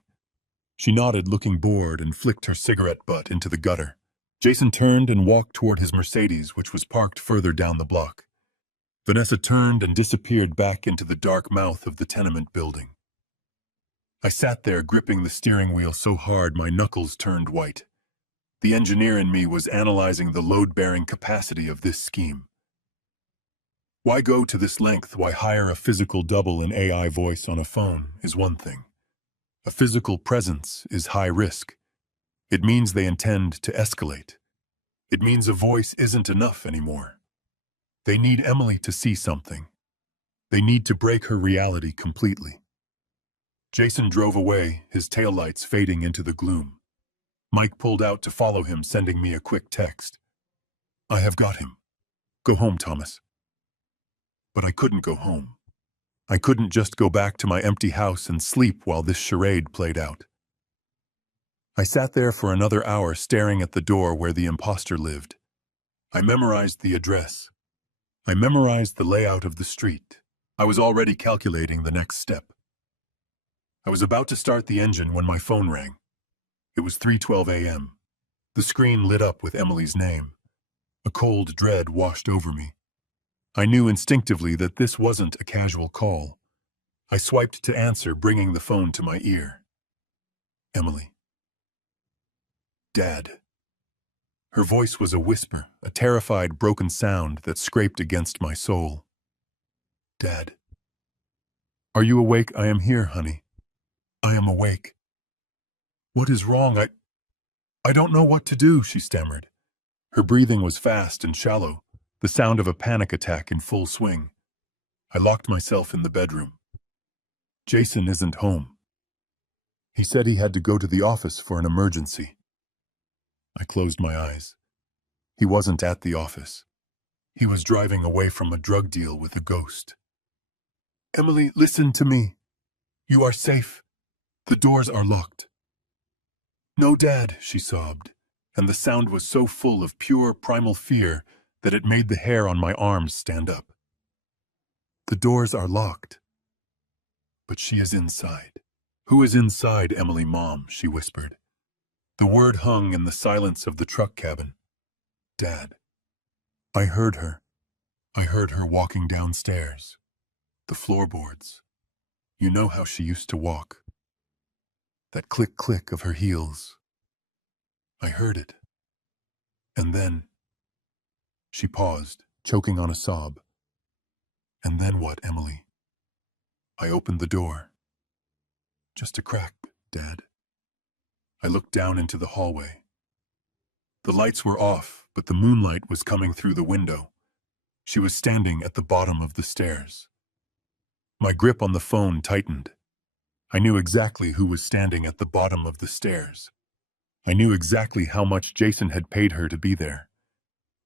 She nodded, looking bored, and flicked her cigarette butt into the gutter. Jason turned and walked toward his Mercedes, which was parked further down the block. Vanessa turned and disappeared back into the dark mouth of the tenement building. I sat there, gripping the steering wheel so hard my knuckles turned white. The engineer in me was analyzing the load-bearing capacity of this scheme. Why go to this length? Why hire a physical double in AI voice on a phone is one thing. A physical presence is high risk. It means they intend to escalate. It means a voice isn't enough anymore. They need Emily to see something. They need to break her reality completely. Jason drove away, his taillights fading into the gloom. Mike pulled out to follow him, sending me a quick text. I have got him. Go home, Thomas. But I couldn't go home. I couldn't just go back to my empty house and sleep while this charade played out. I sat there for another hour, staring at the door where the imposter lived. I memorized the address. I memorized the layout of the street. I was already calculating the next step. I was about to start the engine when my phone rang. It was 3:12 a.m. The screen lit up with Emily's name. A cold dread washed over me. I knew instinctively that this wasn't a casual call. I swiped to answer, bringing the phone to my ear. Emily. Dad. Her voice was a whisper, a terrified, broken sound that scraped against my soul. Dad. Are you awake? I am here, honey. I am awake. What is wrong? I don't know what to do, she stammered. Her breathing was fast and shallow, the sound of a panic attack in full swing. I locked myself in the bedroom. Jason isn't home. He said he had to go to the office for an emergency. I closed my eyes. He wasn't at the office. He was driving away from a drug deal with a ghost. Emily, listen to me. You are safe. The doors are locked. No, Dad, she sobbed, and the sound was so full of pure, primal fear that it made the hair on my arms stand up. The doors are locked. But she is inside. Who is inside, Emily, Mom? She whispered. The word hung in the silence of the truck cabin. Dad. I heard her. I heard her walking downstairs. The floorboards. You know how she used to walk. That click-click of her heels. I heard it. And then, she paused, choking on a sob. And then what, Emily? I opened the door. Just a crack, Dad. I looked down into the hallway. The lights were off, but the moonlight was coming through the window. She was standing at the bottom of the stairs. My grip on the phone tightened. I knew exactly who was standing at the bottom of the stairs. I knew exactly how much Jason had paid her to be there.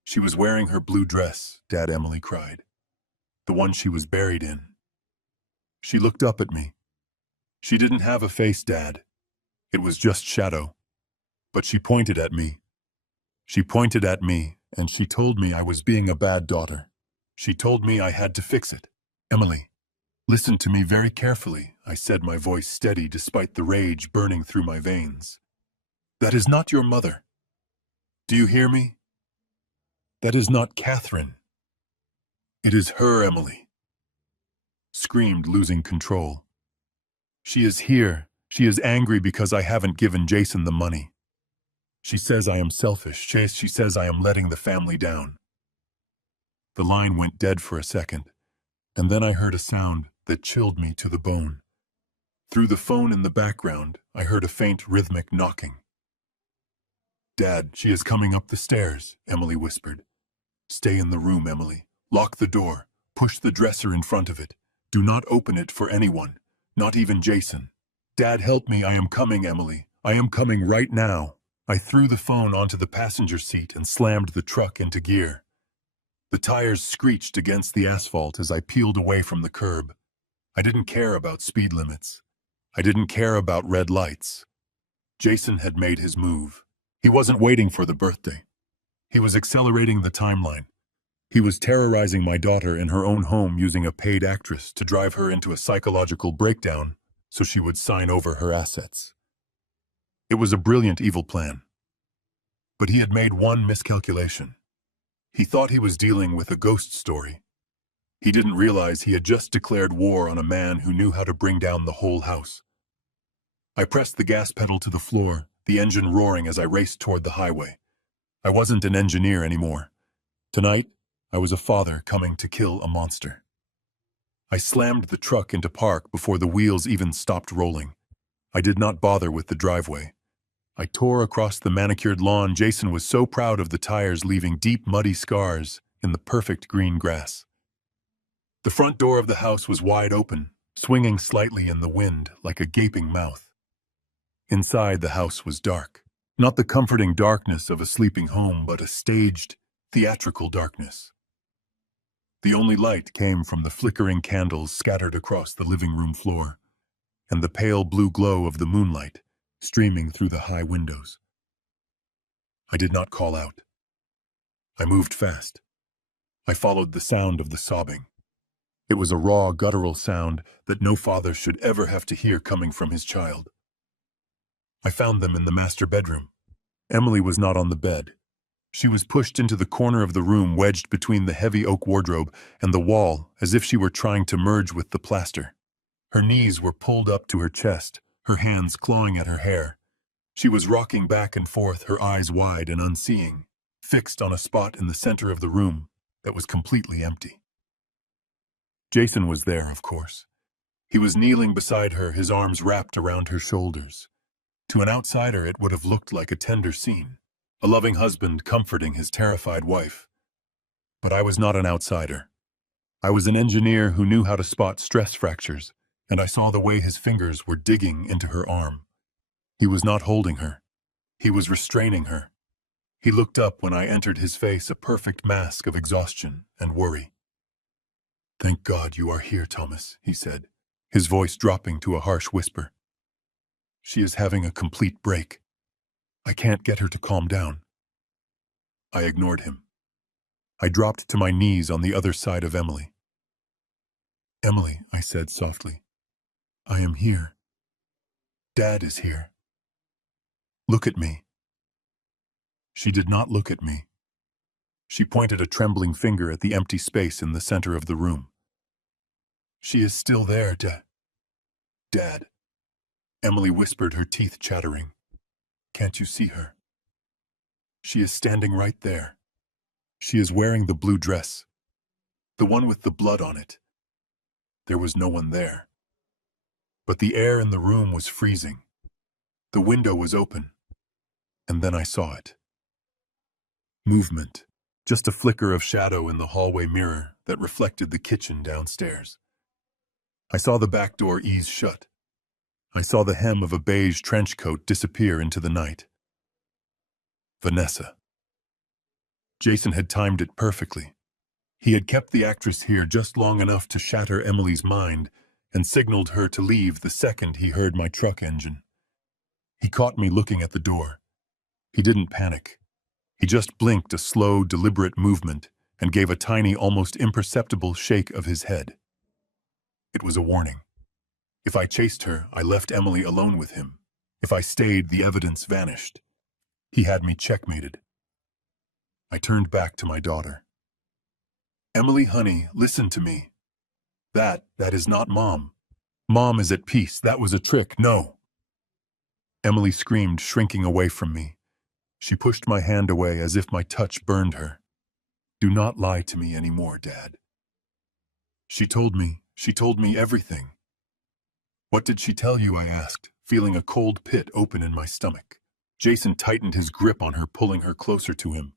She was wearing her blue dress, Dad, Emily cried. The one she was buried in. She looked up at me. She didn't have a face, Dad. It was just shadow. But she pointed at me. She pointed at me, and she told me I was being a bad daughter. She told me I had to fix it. Emily, listen to me very carefully, I said, my voice steady despite the rage burning through my veins. That is not your mother. Do you hear me? That is not Catherine. It is her, Emily. Screamed, losing control. She is here. She is angry because I haven't given Jason the money. She says I am selfish. She says I am letting the family down. The line went dead for a second, and then I heard a sound that chilled me to the bone. Through the phone in the background, I heard a faint rhythmic knocking. Dad, she is coming up the stairs, Emily whispered. Stay in the room, Emily. Lock the door. Push the dresser in front of it. Do not open it for anyone, not even Jason. Dad, help me. I am coming, Emily. I am coming right now. I threw the phone onto the passenger seat and slammed the truck into gear. The tires screeched against the asphalt as I peeled away from the curb. I didn't care about speed limits. I didn't care about red lights. Jason had made his move. He wasn't waiting for the birthday. He was accelerating the timeline. He was terrorizing my daughter in her own home using a paid actress to drive her into a psychological breakdown so she would sign over her assets. It was a brilliant evil plan. But he had made one miscalculation. He thought he was dealing with a ghost story. He didn't realize he had just declared war on a man who knew how to bring down the whole house. I pressed the gas pedal to the floor, the engine roaring as I raced toward the highway. I wasn't an engineer anymore. Tonight, I was a father coming to kill a monster. I slammed the truck into park before the wheels even stopped rolling. I did not bother with the driveway. I tore across the manicured lawn. Jason was so proud of the tires leaving deep, muddy scars in the perfect green grass. The front door of the house was wide open, swinging slightly in the wind like a gaping mouth. Inside, the house was dark. Not the comforting darkness of a sleeping home, but a staged, theatrical darkness. The only light came from the flickering candles scattered across the living room floor, and the pale blue glow of the moonlight streaming through the high windows. I did not call out. I moved fast. I followed the sound of the sobbing. It was a raw, guttural sound that no father should ever have to hear coming from his child. I found them in the master bedroom. Emily was not on the bed. She was pushed into the corner of the room, wedged between the heavy oak wardrobe and the wall, as if she were trying to merge with the plaster. Her knees were pulled up to her chest, her hands clawing at her hair. She was rocking back and forth, her eyes wide and unseeing, fixed on a spot in the center of the room that was completely empty. Jason was there, of course. He was kneeling beside her, his arms wrapped around her shoulders. To an outsider, it would have looked like a tender scene, a loving husband comforting his terrified wife. But I was not an outsider. I was an engineer who knew how to spot stress fractures, and I saw the way his fingers were digging into her arm. He was not holding her. He was restraining her. He looked up when I entered, his face a perfect mask of exhaustion and worry. "Thank God you are here, Thomas," he said, his voice dropping to a harsh whisper. "She is having a complete break. I can't get her to calm down." I ignored him. I dropped to my knees on the other side of Emily. "Emily," I said softly, "I am here. Dad is here. Look at me." She did not look at me. She pointed a trembling finger at the empty space in the center of the room. "She is still there, Dad," Emily whispered, her teeth chattering. "Can't you see her? She is standing right there. She is wearing the blue dress, the one with the blood on it. There was no one there. But the air in the room was freezing. The window was open. And then I saw it. Movement. Just a flicker of shadow in the hallway mirror that reflected the kitchen downstairs. I saw the back door ease shut. I saw the hem of a beige trench coat disappear into the night. Vanessa. Jason had timed it perfectly. He had kept the actress here just long enough to shatter Emily's mind and signaled her to leave the second he heard my truck engine. He caught me looking at the door. He didn't panic. He just blinked a slow, deliberate movement and gave a tiny, almost imperceptible shake of his head. It was a warning. If I chased her, I left Emily alone with him. If I stayed, the evidence vanished. He had me checkmated. I turned back to my daughter. Emily, honey, listen to me. That is not Mom. Mom is at peace. That was a trick. No. Emily screamed, shrinking away from me. She pushed my hand away as if my touch burned her. Do not lie to me anymore, Dad. She told me everything. What did she tell you? I asked, feeling a cold pit open in my stomach. Jason tightened his grip on her, pulling her closer to him.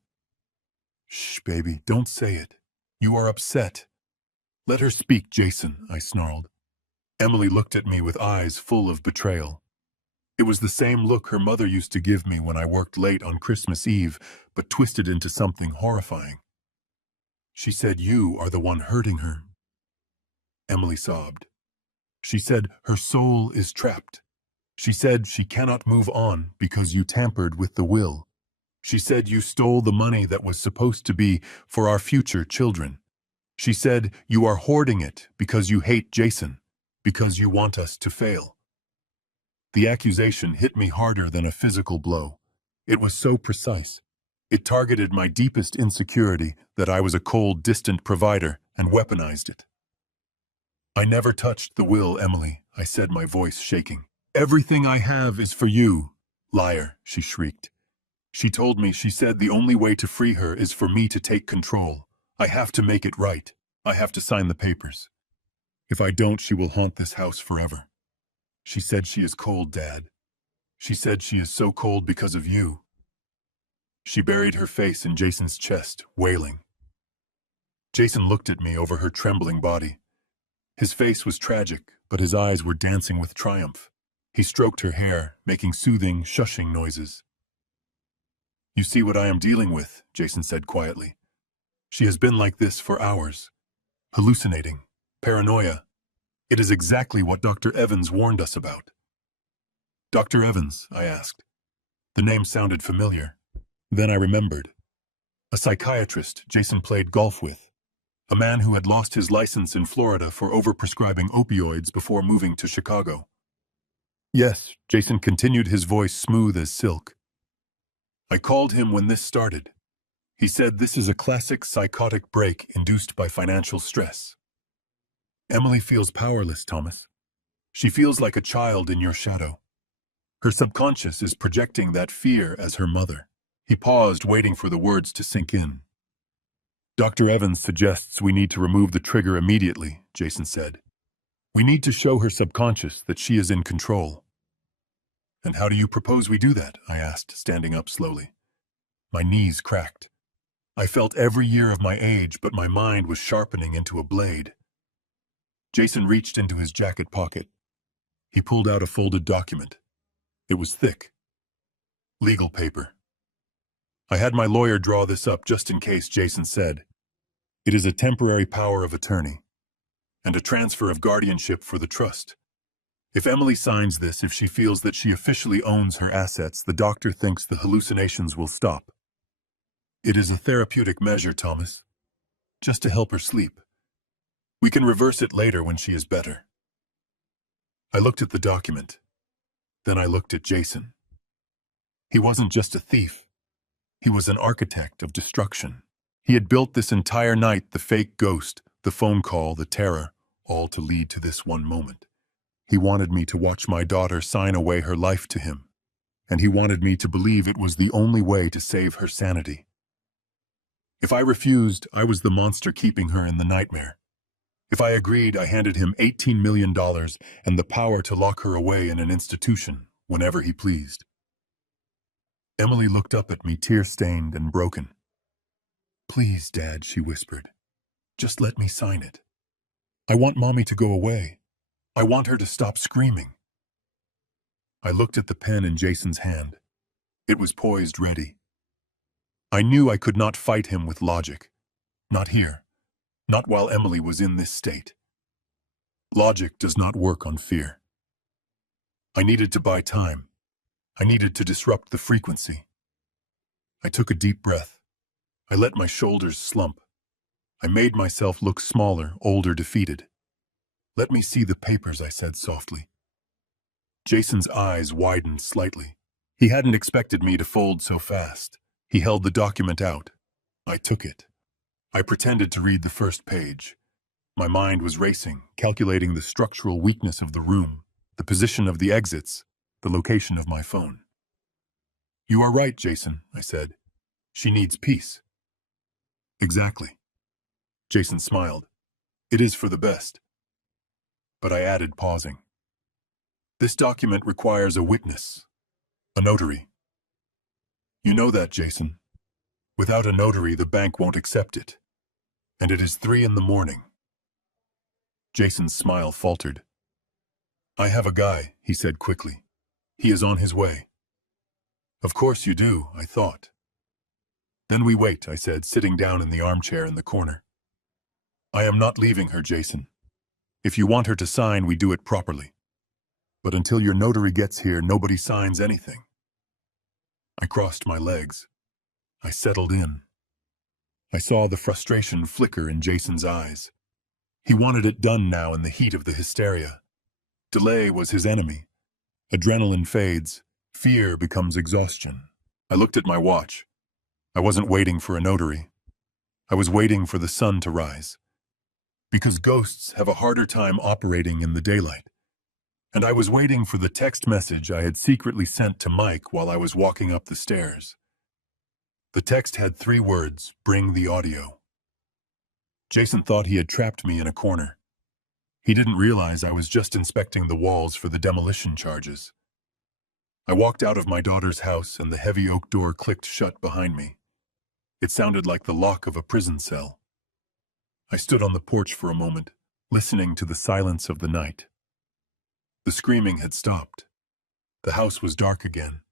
Shh, baby, don't say it. You are upset. Let her speak, Jason, I snarled. Emily looked at me with eyes full of betrayal. It was the same look her mother used to give me when I worked late on Christmas Eve, but twisted into something horrifying. She said you are the one hurting her. Emily sobbed. She said her soul is trapped. She said she cannot move on because you tampered with the will. She said you stole the money that was supposed to be for our future children. She said you are hoarding it because you hate Jason, because you want us to fail. The accusation hit me harder than a physical blow. It was so precise. It targeted my deepest insecurity that I was a cold, distant provider and weaponized it. I never touched the will, Emily, I said, my voice shaking. Everything I have is for you. Liar, she shrieked. She said the only way to free her is for me to take control. I have to make it right. I have to sign the papers. If I don't, she will haunt this house forever. She said she is cold, Dad. She said she is so cold because of you. She buried her face in Jason's chest, wailing. Jason looked at me over her trembling body. His face was tragic, but his eyes were dancing with triumph. He stroked her hair, making soothing, shushing noises. You see what I am dealing with, Jason said quietly. She has been like this for hours. Hallucinating, paranoia. It is exactly what Dr. Evans warned us about. Dr. Evans, I asked. The name sounded familiar. Then I remembered. A psychiatrist Jason played golf with. A man who had lost his license in Florida for overprescribing opioids before moving to Chicago. Yes, Jason continued, his voice smooth as silk. I called him when this started. He said this is a classic psychotic break induced by financial stress. Emily feels powerless, Thomas. She feels like a child in your shadow. Her subconscious is projecting that fear as her mother. He paused, waiting for the words to sink in. Dr. Evans suggests we need to remove the trigger immediately, Jason said. We need to show her subconscious that she is in control. And how do you propose we do that? I asked, standing up slowly. My knees cracked. I felt every year of my age, but my mind was sharpening into a blade. Jason reached into his jacket pocket. He pulled out a folded document. It was thick. Legal paper. I had my lawyer draw this up just in case, Jason said. It is a temporary power of attorney and a transfer of guardianship for the trust. If Emily signs this, if she feels that she officially owns her assets, the doctor thinks the hallucinations will stop. It is a therapeutic measure, Thomas, just to help her sleep. We can reverse it later when she is better. I looked at the document. Then I looked at Jason. He wasn't just a thief. He was an architect of destruction. He had built this entire night, the fake ghost, the phone call, the terror, all to lead to this one moment. He wanted me to watch my daughter sign away her life to him. and he wanted me to believe it was the only way to save her sanity. If I refused, I was the monster keeping her in the nightmare. If I agreed, I handed him $18 million and the power to lock her away in an institution whenever he pleased. Emily looked up at me, tear-stained and broken. "Please, Dad," she whispered. "Just let me sign it. I want Mommy to go away. I want her to stop screaming." I looked at the pen in Jason's hand. It was poised ready. I knew I could not fight him with logic. Not here. Not while Emily was in this state. Logic does not work on fear. I needed to buy time. I needed to disrupt the frequency. I took a deep breath. I let my shoulders slump. I made myself look smaller, older, defeated. "Let me see the papers," I said softly. Jason's eyes widened slightly. He hadn't expected me to fold so fast. He held the document out. I took it. I pretended to read the first page. My mind was racing, calculating the structural weakness of the room, the position of the exits, the location of my phone. "You are right, Jason," I said. "She needs peace." "Exactly." Jason smiled. "It is for the best." But I added, pausing. "This document requires a witness, a notary." "You know that, Jason. Without a notary, the bank won't accept it. And it is 3 a.m. Jason's smile faltered. "I have a guy," he said quickly. "He is on his way." "Of course you do," I thought. "Then we wait," I said, sitting down in the armchair in the corner. "I am not leaving her, Jason. If you want her to sign, we do it properly. But until your notary gets here, nobody signs anything." I crossed my legs. I settled in. I saw the frustration flicker in Jason's eyes. He wanted it done now in the heat of the hysteria. Delay was his enemy. Adrenaline fades. Fear becomes exhaustion. I looked at my watch. I wasn't waiting for a notary. I was waiting for the sun to rise. Because ghosts have a harder time operating in the daylight. And I was waiting for the text message I had secretly sent to Mike while I was walking up the stairs. The text had 3 words: "Bring the audio." Jason thought he had trapped me in a corner. He didn't realize I was just inspecting the walls for the demolition charges. I walked out of my daughter's house and the heavy oak door clicked shut behind me. It sounded like the lock of a prison cell. I stood on the porch for a moment, listening to the silence of the night. The screaming had stopped. The house was dark again.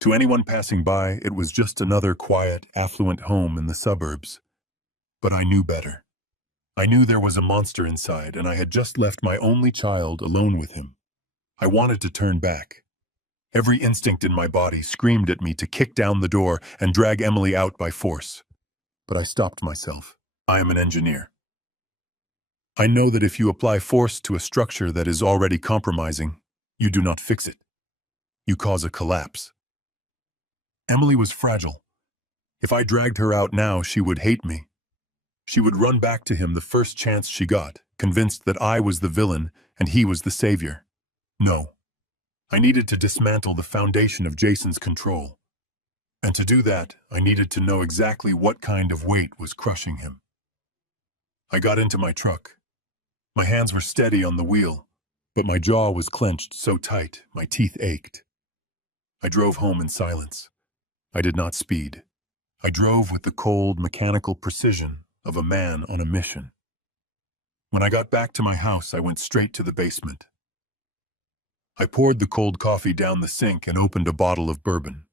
To anyone passing by, it was just another quiet, affluent home in the suburbs. But I knew better. I knew there was a monster inside, and I had just left my only child alone with him. I wanted to turn back. Every instinct in my body screamed at me to kick down the door and drag Emily out by force. But I stopped myself. I am an engineer. I know that if you apply force to a structure that is already compromising, you do not fix it. You cause a collapse. Emily was fragile. If I dragged her out now, she would hate me. She would run back to him the first chance she got, convinced that I was the villain and he was the savior. No. I needed to dismantle the foundation of Jason's control. And to do that, I needed to know exactly what kind of weight was crushing him. I got into my truck. My hands were steady on the wheel, but my jaw was clenched so tight my teeth ached. I drove home in silence. I did not speed. I drove with the cold, mechanical precision of a man on a mission. When I got back to my house, I went straight to the basement. I poured the cold coffee down the sink and opened a bottle of bourbon.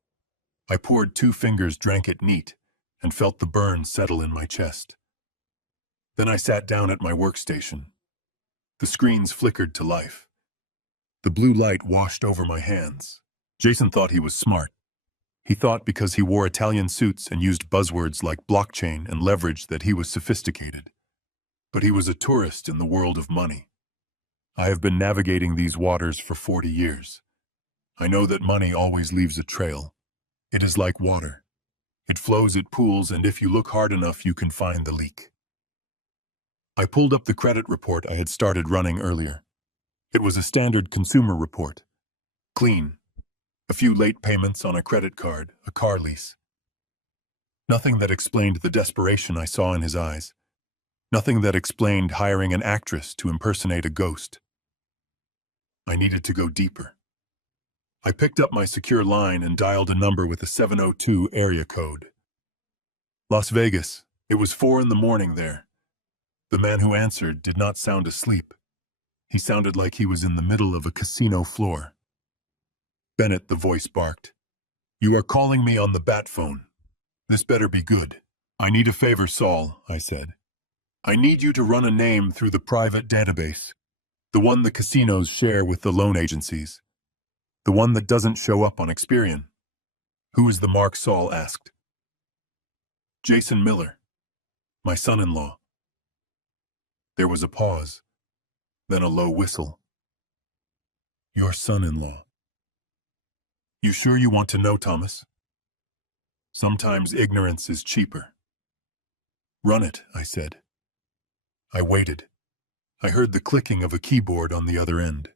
I poured 2 fingers, drank it neat, and felt the burn settle in my chest. Then I sat down at my workstation. The screens flickered to life. The blue light washed over my hands. Jason thought he was smart. He thought because he wore Italian suits and used buzzwords like blockchain and leverage that he was sophisticated. But he was a tourist in the world of money. I have been navigating these waters for 40 years. I know that money always leaves a trail. It is like water. It flows at pools, and if you look hard enough, you can find the leak. I pulled up the credit report I had started running earlier. It was a standard consumer report. Clean. A few late payments on a credit card, a car lease. Nothing that explained the desperation I saw in his eyes. Nothing that explained hiring an actress to impersonate a ghost. I needed to go deeper. I picked up my secure line and dialed a number with a 702 area code. Las Vegas. It was 4 in the morning there. The man who answered did not sound asleep. He sounded like he was in the middle of a casino floor. Bennett, the voice barked. You are calling me on the bat phone. This better be good. I need a favor, Saul, I said. I need you to run a name through the private database. The one the casinos share with the loan agencies. The one that doesn't show up on Experian. Who is the mark? Saul asked. Jason Miller, my son-in-law. There was a pause, then a low whistle. Your son-in-law. You sure you want to know, Thomas? Sometimes ignorance is cheaper. Run it, I said. I waited. I heard the clicking of a keyboard on the other end.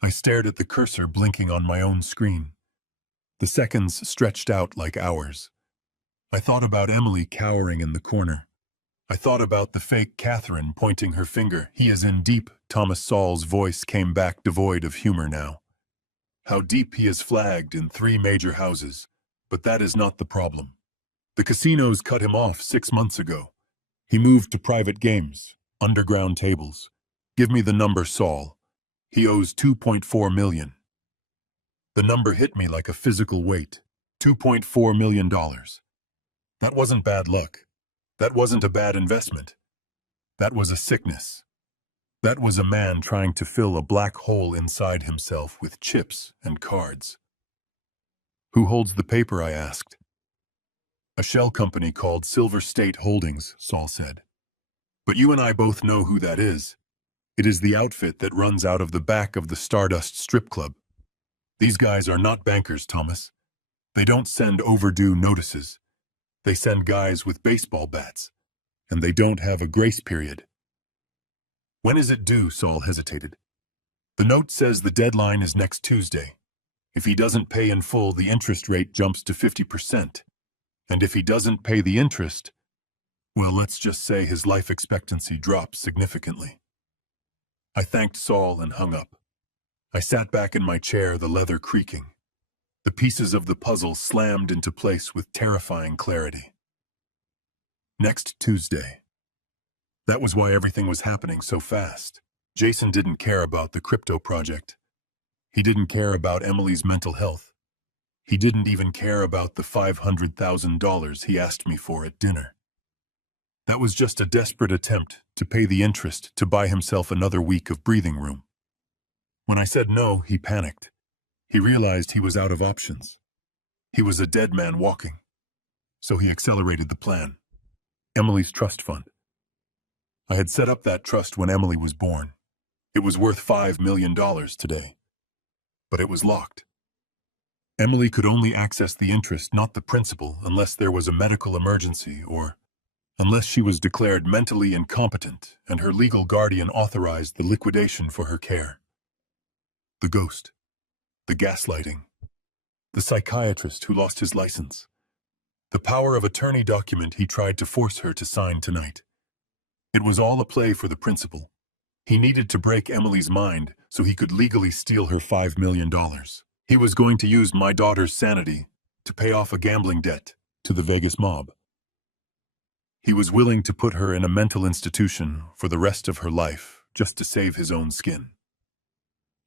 I stared at the cursor blinking on my own screen. The seconds stretched out like hours. I thought about Emily cowering in the corner. I thought about the fake Catherine pointing her finger. He is in deep. Thomas Saul's voice came back devoid of humor now. How deep he is flagged in 3 major houses. But that is not the problem. The casinos cut him off 6 months ago. He moved to private games, underground tables. Give me the number, Saul. He owes $2.4 million. The number hit me like a physical weight. $2.4 million. That wasn't bad luck. That wasn't a bad investment. That was a sickness. That was a man trying to fill a black hole inside himself with chips and cards. Who holds the paper? I asked. A shell company called Silver State Holdings, Saul said. But you and I both know who that is. It is the outfit that runs out of the back of the Stardust Strip Club. These guys are not bankers, Thomas. They don't send overdue notices. They send guys with baseball bats. And they don't have a grace period. When is it due? Saul hesitated. The note says the deadline is next Tuesday. If he doesn't pay in full, the interest rate jumps to 50%. And if he doesn't pay the interest, well, let's just say his life expectancy drops significantly. I thanked Saul and hung up. I sat back in my chair, the leather creaking. The pieces of the puzzle slammed into place with terrifying clarity. Next Tuesday. That was why everything was happening so fast. Jason didn't care about the crypto project. He didn't care about Emily's mental health. He didn't even care about the $500,000 he asked me for at dinner. That was just a desperate attempt to pay the interest to buy himself another week of breathing room. When I said no, he panicked. He realized he was out of options. He was a dead man walking. So he accelerated the plan. Emily's trust fund. I had set up that trust when Emily was born. It was worth $5 million today. But it was locked. Emily could only access the interest, not the principal, unless there was a medical emergency or unless she was declared mentally incompetent and her legal guardian authorized the liquidation for her care. The ghost. The gaslighting. The psychiatrist who lost his license. The power of attorney document he tried to force her to sign tonight. It was all a play for the principal. He needed to break Emily's mind so he could legally steal her $5 million. He was going to use my daughter's sanity to pay off a gambling debt to the Vegas mob. He was willing to put her in a mental institution for the rest of her life just to save his own skin.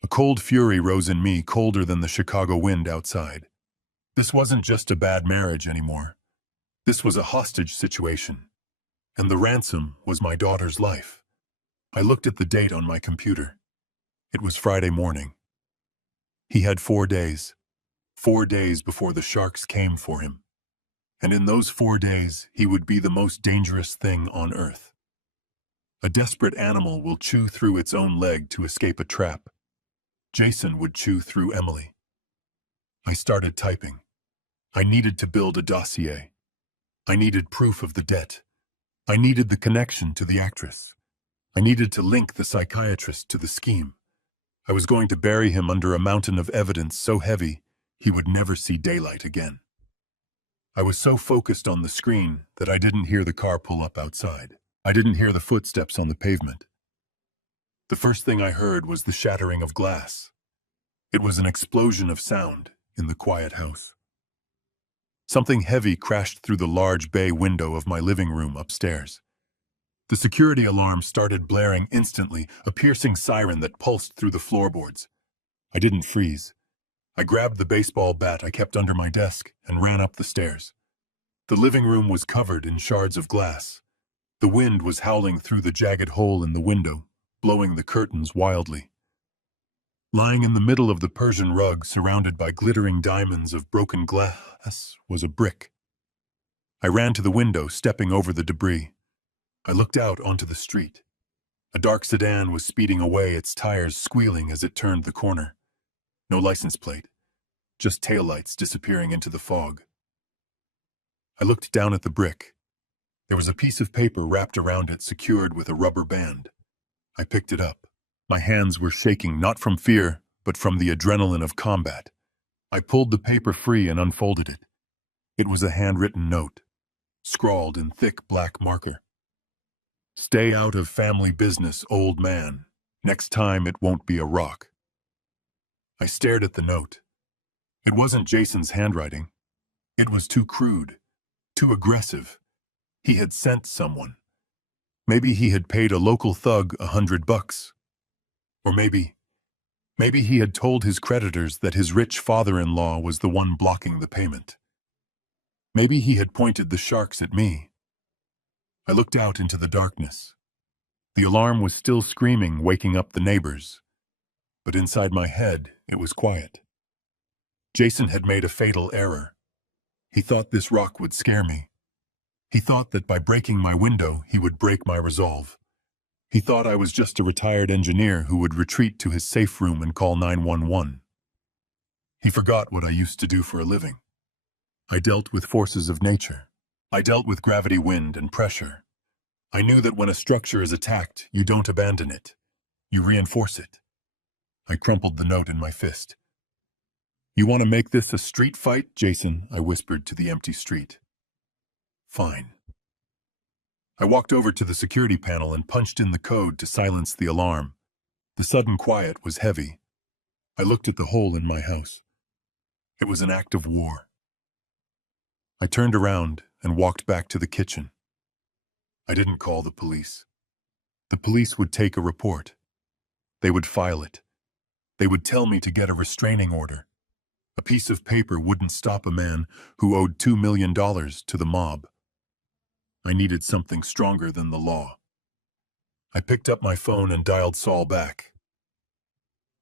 A cold fury rose in me, colder than the Chicago wind outside. This wasn't just a bad marriage anymore. This was a hostage situation. And the ransom was my daughter's life. I looked at the date on my computer. It was Friday morning. He had 4 days. 4 days before the sharks came for him. And in those 4 days, he would be the most dangerous thing on earth. A desperate animal will chew through its own leg to escape a trap. Jason would chew through Emily. I started typing. I needed to build a dossier. I needed proof of the debt. I needed the connection to the actress. I needed to link the psychiatrist to the scheme. I was going to bury him under a mountain of evidence so heavy he would never see daylight again. I was so focused on the screen that I didn't hear the car pull up outside. I didn't hear the footsteps on the pavement. The first thing I heard was the shattering of glass. It was an explosion of sound in the quiet house. Something heavy crashed through the large bay window of my living room upstairs. The security alarm started blaring instantly, a piercing siren that pulsed through the floorboards. I didn't freeze. I grabbed the baseball bat I kept under my desk and ran up the stairs. The living room was covered in shards of glass. The wind was howling through the jagged hole in the window, blowing the curtains wildly. Lying in the middle of the Persian rug, surrounded by glittering diamonds of broken glass, was a brick. I ran to the window, stepping over the debris. I looked out onto the street. A dark sedan was speeding away, its tires squealing as it turned the corner. No license plate, just taillights disappearing into the fog. I looked down at the brick. There was a piece of paper wrapped around it, secured with a rubber band. I picked it up. My hands were shaking, not from fear, but from the adrenaline of combat. I pulled the paper free and unfolded it. It was a handwritten note, scrawled in thick black marker. "Stay out of family business, old man. Next time it won't be a rock." I stared at the note. It wasn't Jason's handwriting. It was too crude, too aggressive. He had sent someone. Maybe he had paid a local thug $100. Or maybe he had told his creditors that his rich father-in-law was the one blocking the payment. Maybe he had pointed the sharks at me. I looked out into the darkness. The alarm was still screaming, waking up the neighbors. But inside my head, it was quiet. Jason had made a fatal error. He thought this rock would scare me. He thought that by breaking my window, he would break my resolve. He thought I was just a retired engineer who would retreat to his safe room and call 911. He forgot what I used to do for a living. I dealt with forces of nature. I dealt with gravity, wind, and pressure. I knew that when a structure is attacked, you don't abandon it. You reinforce it. I crumpled the note in my fist. "You want to make this a street fight, Jason?" I whispered to the empty street. "Fine." I walked over to the security panel and punched in the code to silence the alarm. The sudden quiet was heavy. I looked at the hole in my house. It was an act of war. I turned around and walked back to the kitchen. I didn't call the police. The police would take a report. They would file it. They would tell me to get a restraining order. A piece of paper wouldn't stop a man who owed $2 million to the mob. I needed something stronger than the law. I picked up my phone and dialed Saul back.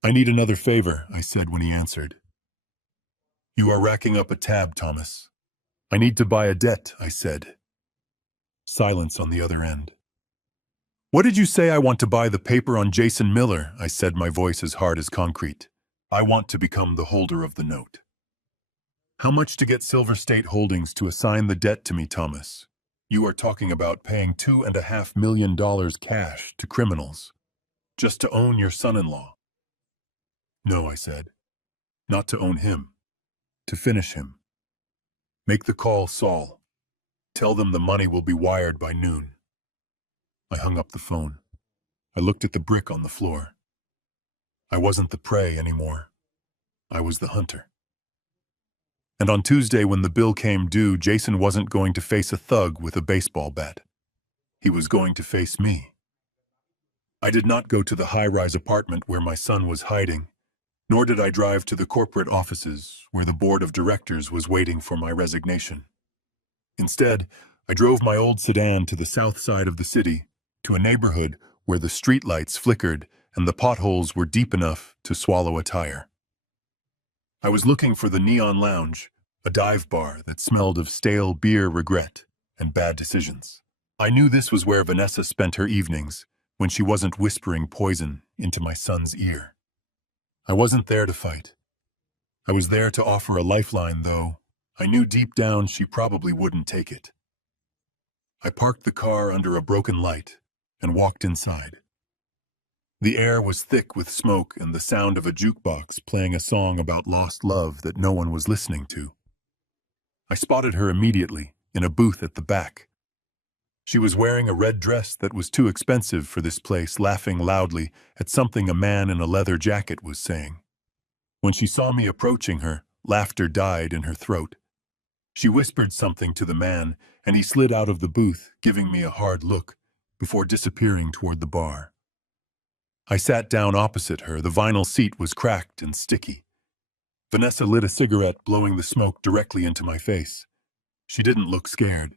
"I need another favor," I said when he answered. "You are racking up a tab, Thomas." "I need to buy a debt," I said. Silence on the other end. "What did you say? I want to buy the paper on Jason Miller," I said, my voice as hard as concrete. "I want to become the holder of the note." "How much to get Silver State Holdings to assign the debt to me, Thomas?" "You are talking about paying $2.5 million cash to criminals, just to own your son-in-law." "No," I said. "Not to own him. To finish him. Make the call, Saul. Tell them the money will be wired by noon." I hung up the phone. I looked at the brick on the floor. I wasn't the prey anymore. I was the hunter. And on Tuesday, when the bill came due, Jason wasn't going to face a thug with a baseball bat. He was going to face me. I did not go to the high-rise apartment where my son was hiding, nor did I drive to the corporate offices where the board of directors was waiting for my resignation. Instead, I drove my old sedan to the south side of the city, to a neighborhood where the streetlights flickered and the potholes were deep enough to swallow a tire. I was looking for the Neon Lounge, a dive bar that smelled of stale beer, regret, and bad decisions. I knew this was where Vanessa spent her evenings, when she wasn't whispering poison into my son's ear. I wasn't there to fight. I was there to offer a lifeline, though I knew deep down she probably wouldn't take it. I parked the car under a broken light and walked inside. The air was thick with smoke and the sound of a jukebox playing a song about lost love that no one was listening to. I spotted her immediately, in a booth at the back. She was wearing a red dress that was too expensive for this place, laughing loudly at something a man in a leather jacket was saying. When she saw me approaching her, laughter died in her throat. She whispered something to the man, and he slid out of the booth, giving me a hard look, before disappearing toward the bar. I sat down opposite her. The vinyl seat was cracked and sticky. Vanessa lit a cigarette, blowing the smoke directly into my face. She didn't look scared.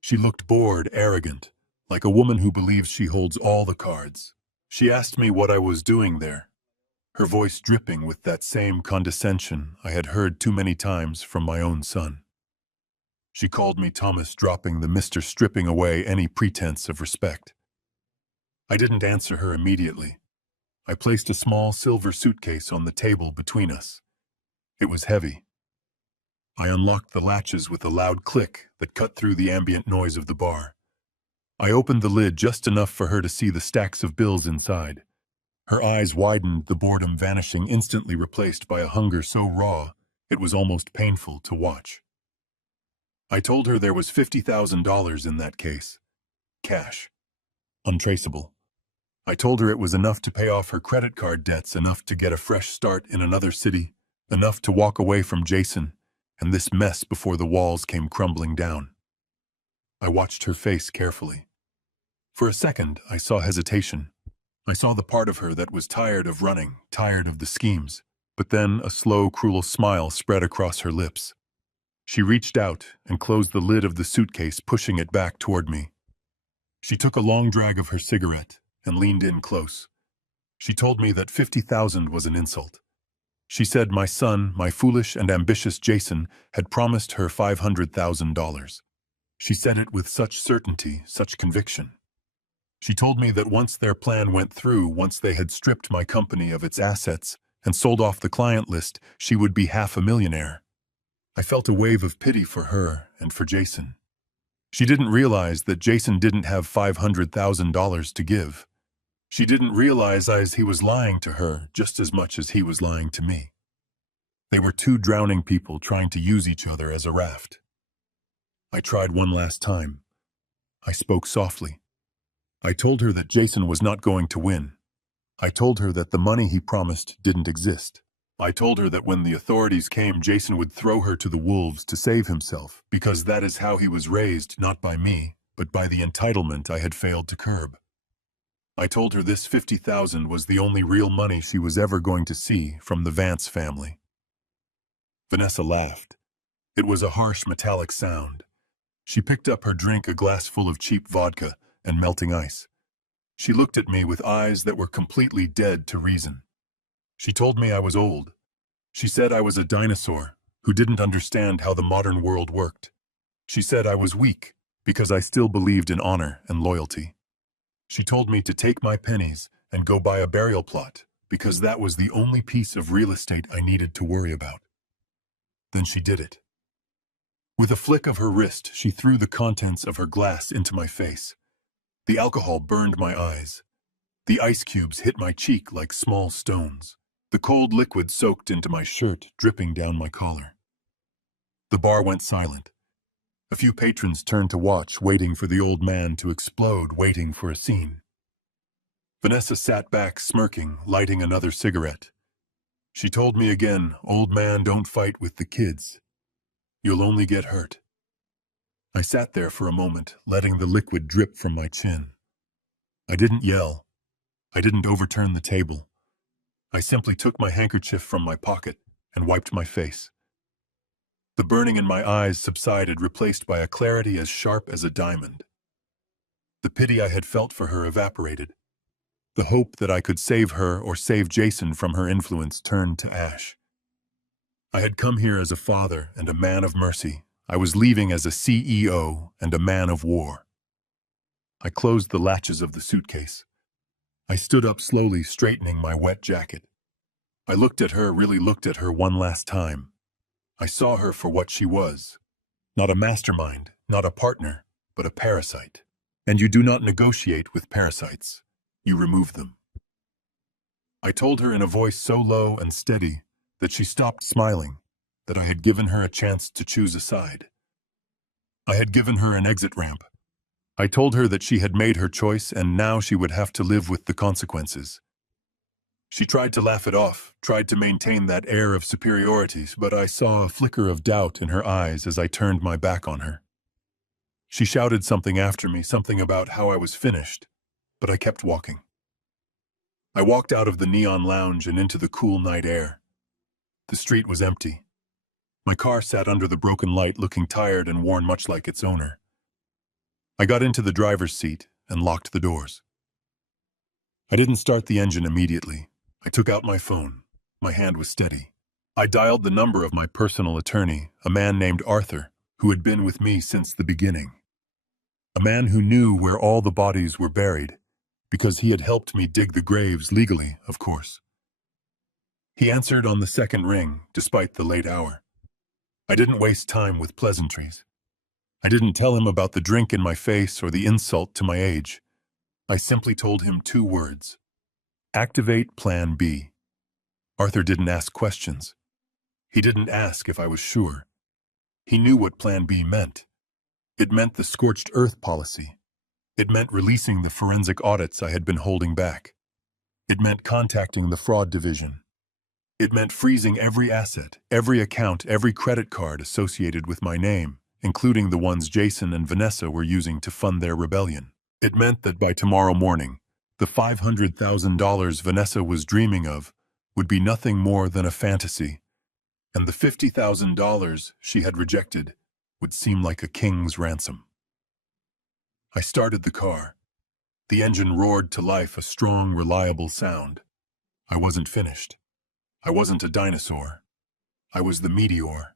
She looked bored, arrogant, like a woman who believes she holds all the cards. She asked me what I was doing there, her voice dripping with that same condescension I had heard too many times from my own son. She called me Thomas, dropping the Mr. stripping away any pretense of respect. I didn't answer her immediately. I placed a small silver suitcase on the table between us. It was heavy. I unlocked the latches with a loud click that cut through the ambient noise of the bar. I opened the lid just enough for her to see the stacks of bills inside. Her eyes widened, the boredom vanishing, instantly replaced by a hunger so raw it was almost painful to watch. I told her there was $50,000 in that case. Cash. Untraceable. I told her it was enough to pay off her credit card debts, enough to get a fresh start in another city, enough to walk away from Jason and this mess before the walls came crumbling down. I watched her face carefully. For a second, I saw hesitation. I saw the part of her that was tired of running, tired of the schemes. But then a slow, cruel smile spread across her lips. She reached out and closed the lid of the suitcase, pushing it back toward me. She took a long drag of her cigarette and leaned in close. She told me that 50,000 was an insult. She said my son, my foolish and ambitious Jason, had promised her $500,000. She said it with such certainty, such conviction. She told me that once their plan went through, once they had stripped my company of its assets and sold off the client list, she would be half a millionaire. I felt a wave of pity for her and for Jason. She didn't realize that Jason didn't have $500,000 to give. She didn't realize he was lying to her just as much as he was lying to me. They were two drowning people trying to use each other as a raft. I tried one last time. I spoke softly. I told her that Jason was not going to win. I told her that the money he promised didn't exist. I told her that when the authorities came, Jason would throw her to the wolves to save himself, because that is how he was raised, not by me, but by the entitlement I had failed to curb. I told her this 50,000 was the only real money she was ever going to see from the Vance family. Vanessa laughed. It was a harsh, metallic sound. She picked up her drink, a glass full of cheap vodka and melting ice. She looked at me with eyes that were completely dead to reason. She told me I was old. She said I was a dinosaur who didn't understand how the modern world worked. She said I was weak because I still believed in honor and loyalty. She told me to take my pennies and go buy a burial plot because that was the only piece of real estate I needed to worry about. Then she did it. With a flick of her wrist, she threw the contents of her glass into my face. The alcohol burned my eyes. The ice cubes hit my cheek like small stones. The cold liquid soaked into my shirt, dripping down my collar. The bar went silent. A few patrons turned to watch, waiting for the old man to explode, waiting for a scene. Vanessa sat back, smirking, lighting another cigarette. She told me again, "Old man, don't fight with the kids. You'll only get hurt." I sat there for a moment, letting the liquid drip from my chin. I didn't yell. I didn't overturn the table. I simply took my handkerchief from my pocket and wiped my face. The burning in my eyes subsided, replaced by a clarity as sharp as a diamond. The pity I had felt for her evaporated. The hope that I could save her or save Jason from her influence turned to ash. I had come here as a father and a man of mercy. I was leaving as a CEO and a man of war. I closed the latches of the suitcase. I stood up slowly, straightening my wet jacket. I looked at her, really looked at her one last time. I saw her for what she was. Not a mastermind, not a partner, but a parasite. And you do not negotiate with parasites. You remove them. I told her in a voice so low and steady that she stopped smiling, that I had given her a chance to choose a side. I had given her an exit ramp. I told her that she had made her choice and now she would have to live with the consequences. She tried to laugh it off, tried to maintain that air of superiority, but I saw a flicker of doubt in her eyes as I turned my back on her. She shouted something after me, something about how I was finished, but I kept walking. I walked out of the neon lounge and into the cool night air. The street was empty. My car sat under the broken light, looking tired and worn much like its owner. I got into the driver's seat and locked the doors. I didn't start the engine immediately. I took out my phone. My hand was steady. I dialed the number of my personal attorney, a man named Arthur, who had been with me since the beginning. A man who knew where all the bodies were buried, because he had helped me dig the graves legally, of course. He answered on the second ring, despite the late hour. I didn't waste time with pleasantries. I didn't tell him about the drink in my face or the insult to my age. I simply told him 2 words. Activate Plan B. Arthur didn't ask questions. He didn't ask if I was sure. He knew what Plan B meant. It meant the scorched earth policy. It meant releasing the forensic audits I had been holding back. It meant contacting the fraud division. It meant freezing every asset, every account, every credit card associated with my name, including the ones Jason and Vanessa were using to fund their rebellion. It meant that by tomorrow morning, the $500,000 Vanessa was dreaming of would be nothing more than a fantasy, and the $50,000 she had rejected would seem like a king's ransom. I started the car. The engine roared to life, a strong, reliable sound. I wasn't finished. I wasn't a dinosaur. I was the meteor.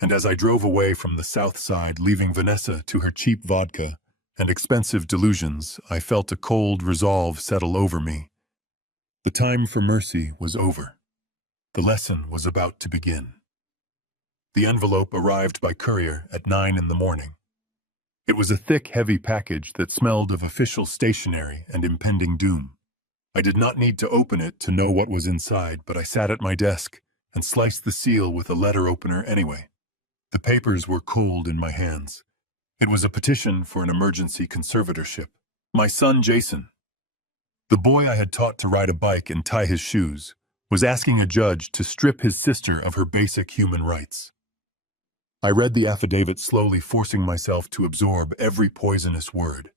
And as I drove away from the south side, leaving Vanessa to her cheap vodka and expensive delusions, I felt a cold resolve settle over me. The time for mercy was over. The lesson was about to begin. The envelope arrived by courier at 9 in the morning. It was a thick, heavy package that smelled of official stationery and impending doom. I did not need to open it to know what was inside, but I sat at my desk and sliced the seal with a letter opener anyway. The papers were cold in my hands. It was a petition for an emergency conservatorship. My son Jason, the boy I had taught to ride a bike and tie his shoes, was asking a judge to strip his sister of her basic human rights. I read the affidavit slowly, forcing myself to absorb every poisonous word.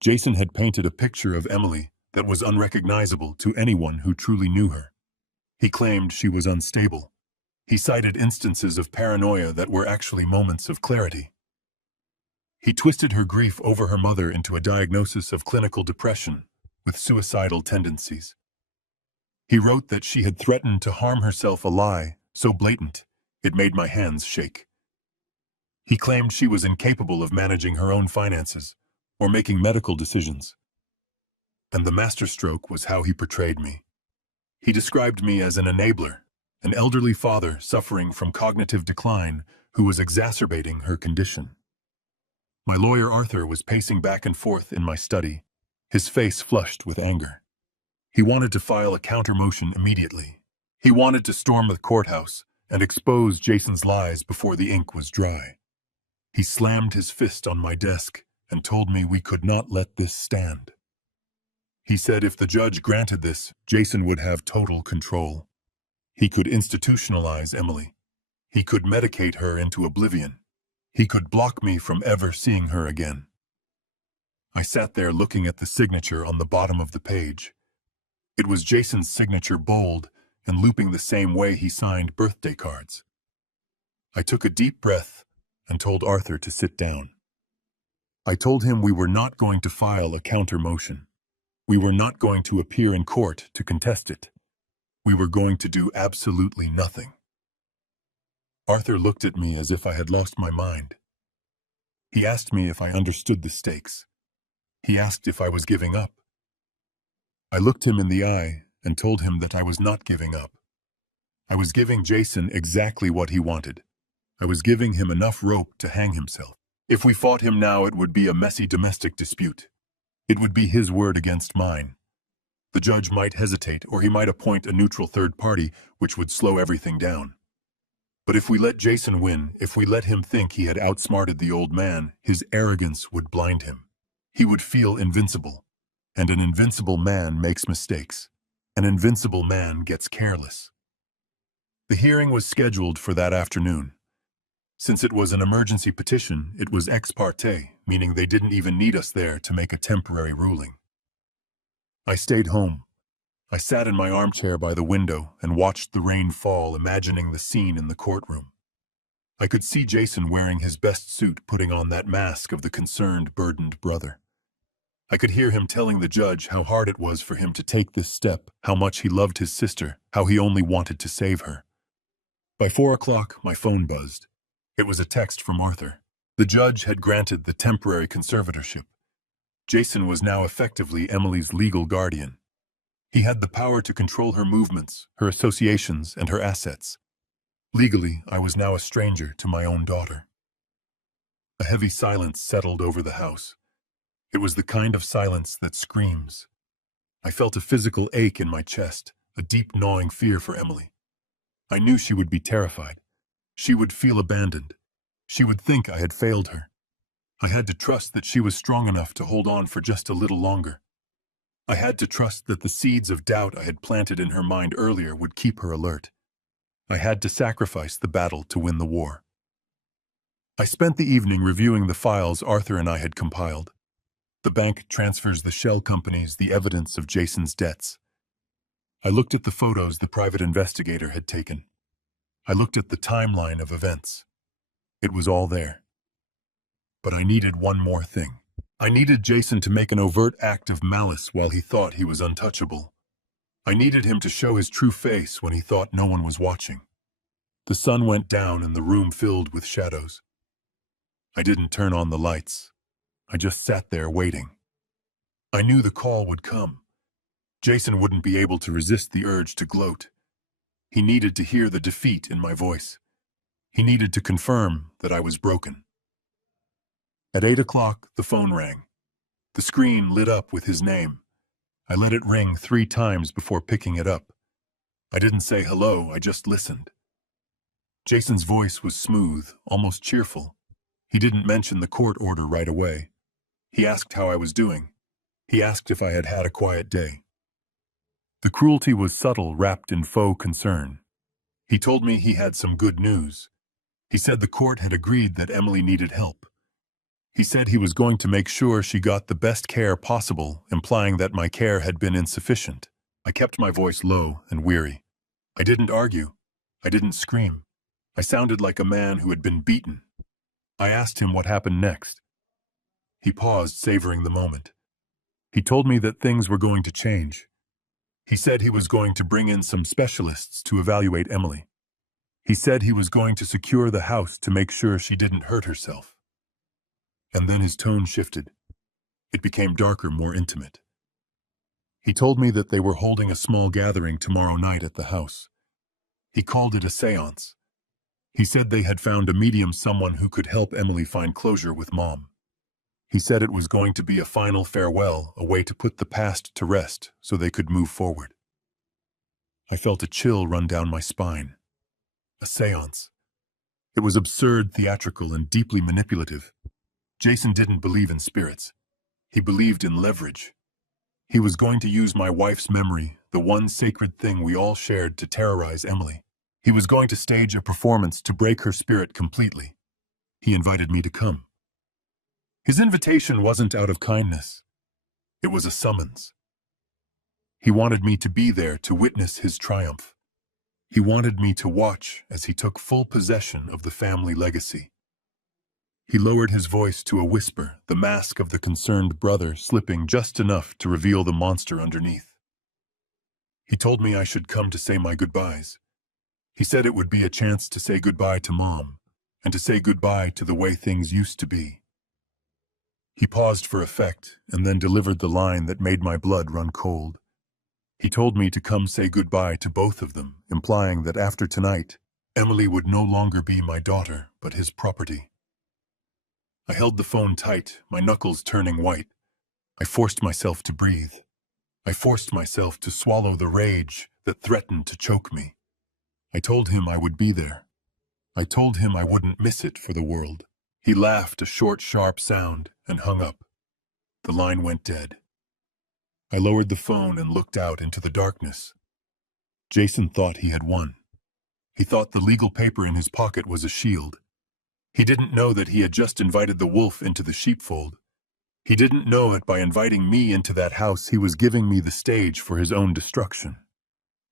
Jason had painted a picture of Emily that was unrecognizable to anyone who truly knew her. He claimed she was unstable. He cited instances of paranoia that were actually moments of clarity. He twisted her grief over her mother into a diagnosis of clinical depression with suicidal tendencies. He wrote that she had threatened to harm herself, a lie so blatant it made my hands shake. He claimed she was incapable of managing her own finances or making medical decisions. And the masterstroke was how he portrayed me. He described me as an enabler, an elderly father suffering from cognitive decline who was exacerbating her condition. My lawyer Arthur was pacing back and forth in my study, his face flushed with anger. He wanted to file a counter-motion immediately. He wanted to storm the courthouse and expose Jason's lies before the ink was dry. He slammed his fist on my desk and told me we could not let this stand. He said if the judge granted this, Jason would have total control. He could institutionalize Emily. He could medicate her into oblivion. He could block me from ever seeing her again. I sat there looking at the signature on the bottom of the page. It was Jason's signature, bold and looping the same way he signed birthday cards. I took a deep breath and told Arthur to sit down. I told him we were not going to file a counter motion. We were not going to appear in court to contest it. We were going to do absolutely nothing. Arthur looked at me as if I had lost my mind. He asked me if I understood the stakes. He asked if I was giving up. I looked him in the eye and told him that I was not giving up. I was giving Jason exactly what he wanted. I was giving him enough rope to hang himself. If we fought him now, it would be a messy domestic dispute. It would be his word against mine. The judge might hesitate, or he might appoint a neutral third party, which would slow everything down. But if we let Jason win, if we let him think he had outsmarted the old man, his arrogance would blind him. He would feel invincible. And an invincible man makes mistakes. An invincible man gets careless. The hearing was scheduled for that afternoon. Since it was an emergency petition, it was ex parte, meaning they didn't even need us there to make a temporary ruling. I stayed home. I sat in my armchair by the window and watched the rain fall, imagining the scene in the courtroom. I could see Jason wearing his best suit, putting on that mask of the concerned, burdened brother. I could hear him telling the judge how hard it was for him to take this step, how much he loved his sister, how he only wanted to save her. By 4 o'clock, my phone buzzed. It was a text from Arthur. The judge had granted the temporary conservatorship. Jason was now effectively Emily's legal guardian. He had the power to control her movements, her associations, and her assets. Legally, I was now a stranger to my own daughter. A heavy silence settled over the house. It was the kind of silence that screams. I felt a physical ache in my chest, a deep gnawing fear for Emily. I knew she would be terrified. She would feel abandoned. She would think I had failed her. I had to trust that she was strong enough to hold on for just a little longer. I had to trust that the seeds of doubt I had planted in her mind earlier would keep her alert. I had to sacrifice the battle to win the war. I spent the evening reviewing the files Arthur and I had compiled. The bank transfers, the shell companies, the evidence of Jason's debts. I looked at the photos the private investigator had taken. I looked at the timeline of events. It was all there. But I needed one more thing. I needed Jason to make an overt act of malice while he thought he was untouchable. I needed him to show his true face when he thought no one was watching. The sun went down and the room filled with shadows. I didn't turn on the lights. I just sat there waiting. I knew the call would come. Jason wouldn't be able to resist the urge to gloat. He needed to hear the defeat in my voice. He needed to confirm that I was broken. At 8 o'clock, the phone rang. The screen lit up with his name. I let it ring 3 times before picking it up. I didn't say hello, I just listened. Jason's voice was smooth, almost cheerful. He didn't mention the court order right away. He asked how I was doing. He asked if I had had a quiet day. The cruelty was subtle, wrapped in faux concern. He told me he had some good news. He said the court had agreed that Emily needed help. He said he was going to make sure she got the best care possible, implying that my care had been insufficient. I kept my voice low and weary. I didn't argue. I didn't scream. I sounded like a man who had been beaten. I asked him what happened next. He paused, savoring the moment. He told me that things were going to change. He said he was going to bring in some specialists to evaluate Emily. He said he was going to secure the house to make sure she didn't hurt herself. And then his tone shifted. It became darker, more intimate. He told me that they were holding a small gathering tomorrow night at the house. He called it a séance. He said they had found a medium, someone who could help Emily find closure with Mom. He said it was going to be a final farewell, a way to put the past to rest so they could move forward. I felt a chill run down my spine. A séance. It was absurd, theatrical, and deeply manipulative. Jason didn't believe in spirits. He believed in leverage. He was going to use my wife's memory, the one sacred thing we all shared, to terrorize Emily. He was going to stage a performance to break her spirit completely. He invited me to come. His invitation wasn't out of kindness. It was a summons. He wanted me to be there to witness his triumph. He wanted me to watch as he took full possession of the family legacy. He lowered his voice to a whisper, the mask of the concerned brother slipping just enough to reveal the monster underneath. He told me I should come to say my goodbyes. He said it would be a chance to say goodbye to Mom, and to say goodbye to the way things used to be. He paused for effect, and then delivered the line that made my blood run cold. He told me to come say goodbye to both of them, implying that after tonight, Emily would no longer be my daughter, but his property. I held the phone tight, my knuckles turning white. I forced myself to breathe. I forced myself to swallow the rage that threatened to choke me. I told him I would be there. I told him I wouldn't miss it for the world. He laughed a short, sharp sound and hung up. The line went dead. I lowered the phone and looked out into the darkness. Jason thought he had won. He thought the legal paper in his pocket was a shield. He didn't know that he had just invited the wolf into the sheepfold. He didn't know that by inviting me into that house, he was giving me the stage for his own destruction.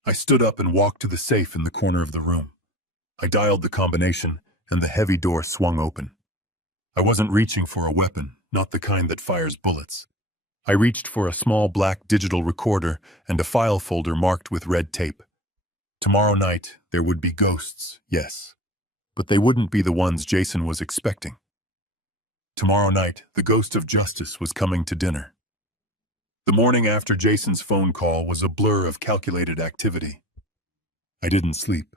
I stood up and walked to the safe in the corner of the room. I dialed the combination, and the heavy door swung open. I wasn't reaching for a weapon, not the kind that fires bullets. I reached for a small black digital recorder and a file folder marked with red tape. Tomorrow night, there would be ghosts, yes. But they wouldn't be the ones Jason was expecting. Tomorrow night, the ghost of justice was coming to dinner. The morning after Jason's phone call was a blur of calculated activity. I didn't sleep.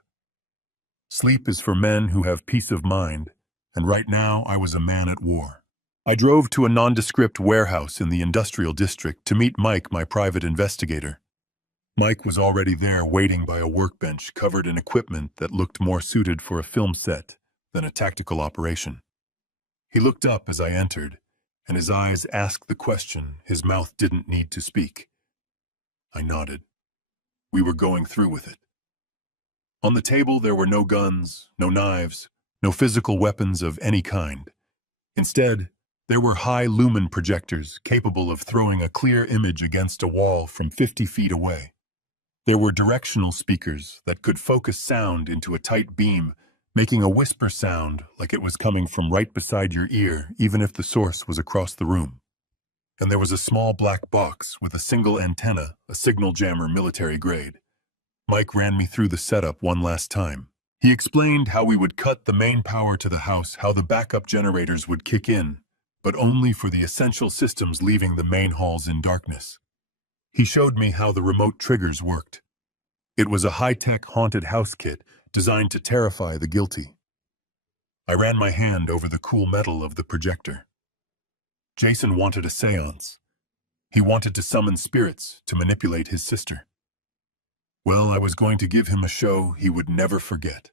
Sleep is for men who have peace of mind, and right now I was a man at war. I drove to a nondescript warehouse in the industrial district to meet Mike, my private investigator. Mike was already there waiting by a workbench covered in equipment that looked more suited for a film set than a tactical operation. He looked up as I entered, and his eyes asked the question his mouth didn't need to speak. I nodded. We were going through with it. On the table there were no guns, no knives, no physical weapons of any kind. Instead, there were high-lumen projectors capable of throwing a clear image against a wall from 50 feet away. There were directional speakers that could focus sound into a tight beam, making a whisper sound like it was coming from right beside your ear, even if the source was across the room. And there was a small black box with a single antenna, a signal jammer military grade. Mike ran me through the setup one last time. He explained how we would cut the main power to the house, how the backup generators would kick in, but only for the essential systems leaving the main halls in darkness. He showed me how the remote triggers worked. It was a high-tech haunted house kit designed to terrify the guilty. I ran my hand over the cool metal of the projector. Jason wanted a seance. He wanted to summon spirits to manipulate his sister. Well, I was going to give him a show he would never forget.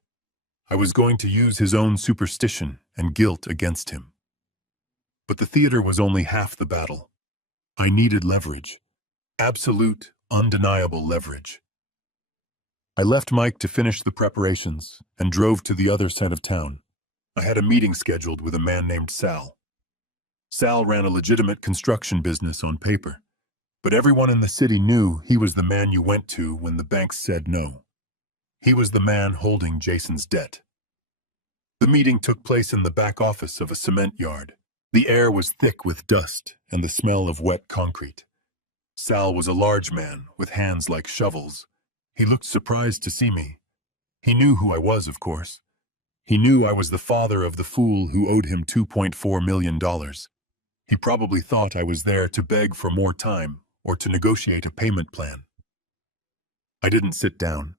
I was going to use his own superstition and guilt against him. But the theater was only half the battle. I needed leverage. Absolute, undeniable leverage. I left Mike to finish the preparations and drove to the other side of town. I had a meeting scheduled with a man named Sal. Sal ran a legitimate construction business on paper, but everyone in the city knew he was the man you went to when the banks said no. He was the man holding Jason's debt. The meeting took place in the back office of a cement yard. The air was thick with dust and the smell of wet concrete. Sal was a large man with hands like shovels. He looked surprised to see me. He knew who I was, of course. He knew I was the father of the fool who owed him $2.4 million. He probably thought I was there to beg for more time or to negotiate a payment plan. I didn't sit down.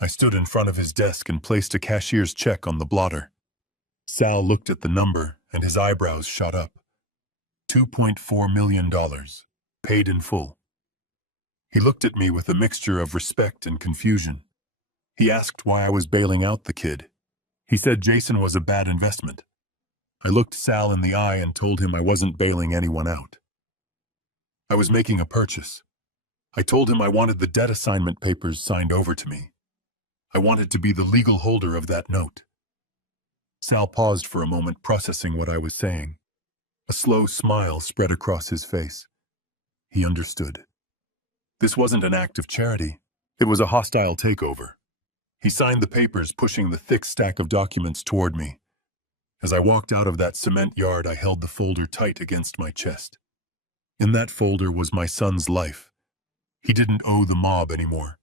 I stood in front of his desk and placed a cashier's check on the blotter. Sal looked at the number and his eyebrows shot up. $2.4 million, paid in full. He looked at me with a mixture of respect and confusion. He asked why I was bailing out the kid. He said Jason was a bad investment. I looked Sal in the eye and told him I wasn't bailing anyone out. I was making a purchase. I told him I wanted the debt assignment papers signed over to me. I wanted to be the legal holder of that note. Sal paused for a moment, processing what I was saying. A slow smile spread across his face. He understood. This wasn't an act of charity. It was a hostile takeover. He signed the papers, pushing the thick stack of documents toward me. As I walked out of that cement yard, I held the folder tight against my chest. In that folder was my son's life. He didn't owe the mob anymore.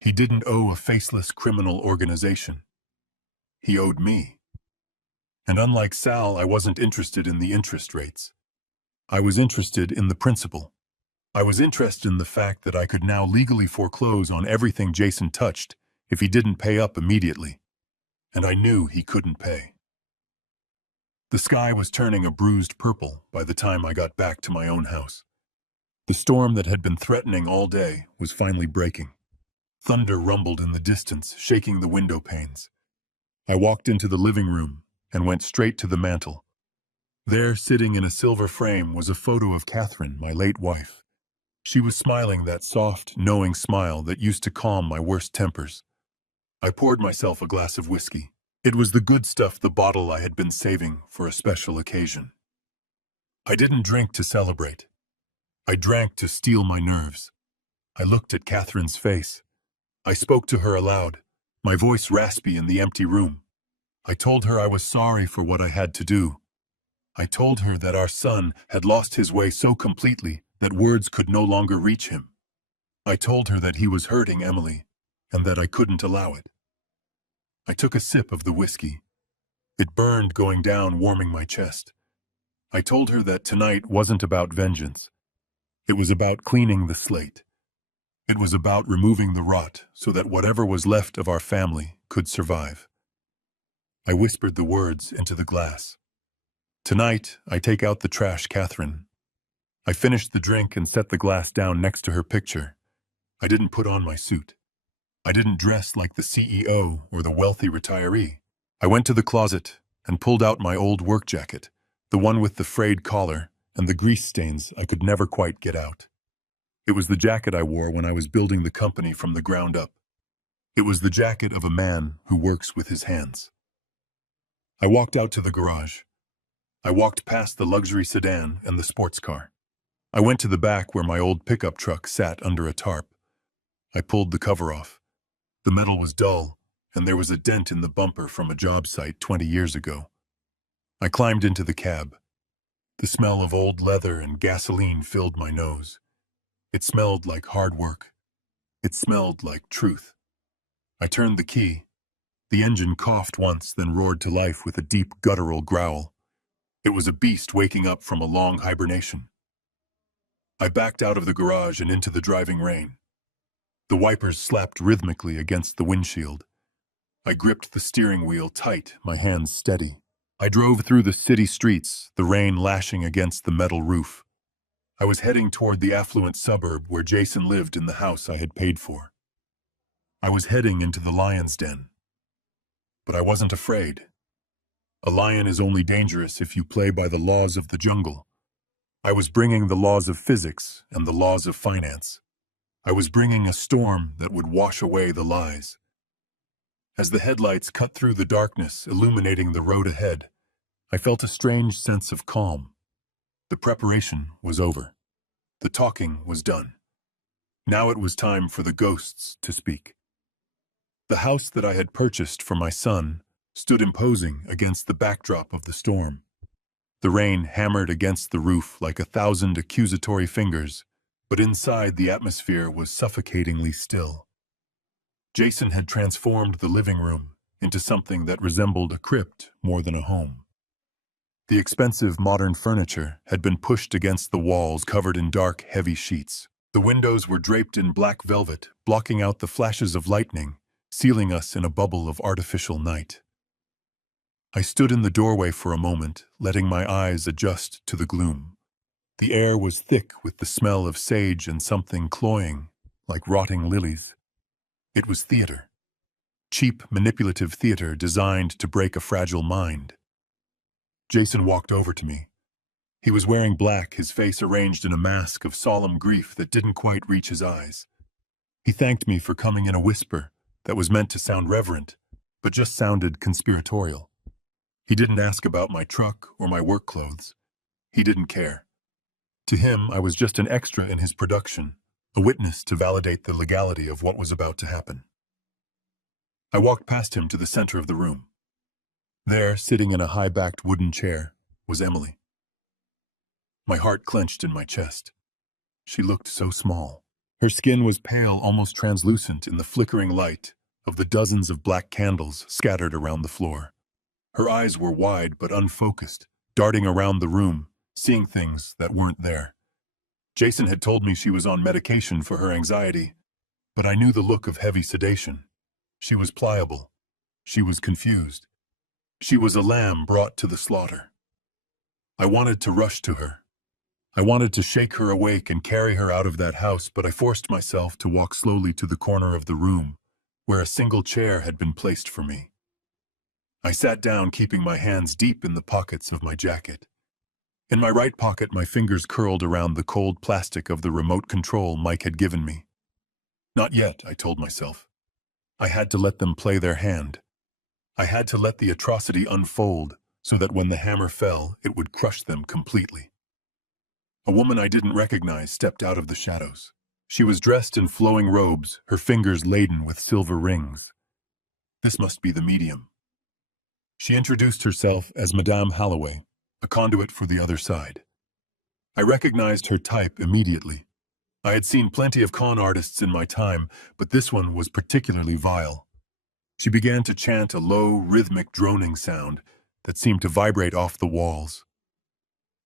He didn't owe a faceless criminal organization. He owed me. And unlike Sal, I wasn't interested in the interest rates. I was interested in the principle. I was interested in the fact that I could now legally foreclose on everything Jason touched if he didn't pay up immediately. And I knew he couldn't pay. The sky was turning a bruised purple by the time I got back to my own house. The storm that had been threatening all day was finally breaking. Thunder rumbled in the distance, shaking the window panes. I walked into the living room and went straight to the mantel. There, sitting in a silver frame, was a photo of Catherine, my late wife. She was smiling that soft, knowing smile that used to calm my worst tempers. I poured myself a glass of whiskey. It was the good stuff, the bottle I had been saving for a special occasion. I didn't drink to celebrate. I drank to steel my nerves. I looked at Catherine's face. I spoke to her aloud, my voice raspy in the empty room. I told her I was sorry for what I had to do. I told her that our son had lost his way so completely that words could no longer reach him. I told her that he was hurting Emily, and that I couldn't allow it. I took a sip of the whiskey. It burned going down, warming my chest. I told her that tonight wasn't about vengeance. It was about cleaning the slate. It was about removing the rot so that whatever was left of our family could survive. I whispered the words into the glass. Tonight, I take out the trash, Catherine. I finished the drink and set the glass down next to her picture. I didn't put on my suit. I didn't dress like the CEO or the wealthy retiree. I went to the closet and pulled out my old work jacket, the one with the frayed collar and the grease stains I could never quite get out. It was the jacket I wore when I was building the company from the ground up. It was the jacket of a man who works with his hands. I walked out to the garage. I walked past the luxury sedan and the sports car. I went to the back where my old pickup truck sat under a tarp. I pulled the cover off. The metal was dull, and there was a dent in the bumper from a job site 20 years ago. I climbed into the cab. The smell of old leather and gasoline filled my nose. It smelled like hard work. It smelled like truth. I turned the key. The engine coughed once, then roared to life with a deep guttural growl. It was a beast waking up from a long hibernation. I backed out of the garage and into the driving rain. The wipers slapped rhythmically against the windshield. I gripped the steering wheel tight, my hands steady. I drove through the city streets, the rain lashing against the metal roof. I was heading toward the affluent suburb where Jason lived in the house I had paid for. I was heading into the lion's den. But I wasn't afraid. A lion is only dangerous if you play by the laws of the jungle. I was bringing the laws of physics and the laws of finance. I was bringing a storm that would wash away the lies. As the headlights cut through the darkness, illuminating the road ahead, I felt a strange sense of calm. The preparation was over. The talking was done. Now it was time for the ghosts to speak. The house that I had purchased for my son stood imposing against the backdrop of the storm. The rain hammered against the roof like 1,000 accusatory fingers, but inside the atmosphere was suffocatingly still. Jason had transformed the living room into something that resembled a crypt more than a home. The expensive modern furniture had been pushed against the walls, covered in dark, heavy sheets. The windows were draped in black velvet, blocking out the flashes of lightning, sealing us in a bubble of artificial night. I stood in the doorway for a moment, letting my eyes adjust to the gloom. The air was thick with the smell of sage and something cloying, like rotting lilies. It was theater. Cheap, manipulative theater designed to break a fragile mind. Jason walked over to me. He was wearing black, his face arranged in a mask of solemn grief that didn't quite reach his eyes. He thanked me for coming in a whisper that was meant to sound reverent, but just sounded conspiratorial. He didn't ask about my truck or my work clothes. He didn't care. To him, I was just an extra in his production, a witness to validate the legality of what was about to happen. I walked past him to the center of the room. There, sitting in a high-backed wooden chair, was Emily. My heart clenched in my chest. She looked so small. Her skin was pale, almost translucent in the flickering light of the dozens of black candles scattered around the floor. Her eyes were wide but unfocused, darting around the room, seeing things that weren't there. Jason had told me she was on medication for her anxiety, but I knew the look of heavy sedation. She was pliable. She was confused. She was a lamb brought to the slaughter. I wanted to rush to her. I wanted to shake her awake and carry her out of that house, but I forced myself to walk slowly to the corner of the room, where a single chair had been placed for me. I sat down, keeping my hands deep in the pockets of my jacket. In my right pocket, my fingers curled around the cold plastic of the remote control Mike had given me. Not yet, I told myself. I had to let them play their hand. I had to let the atrocity unfold so that when the hammer fell, it would crush them completely. A woman I didn't recognize stepped out of the shadows. She was dressed in flowing robes, her fingers laden with silver rings. This must be the medium. She introduced herself as Madame Holloway, a conduit for the other side. I recognized her type immediately. I had seen plenty of con artists in my time, but this one was particularly vile. She began to chant a low, rhythmic droning sound that seemed to vibrate off the walls.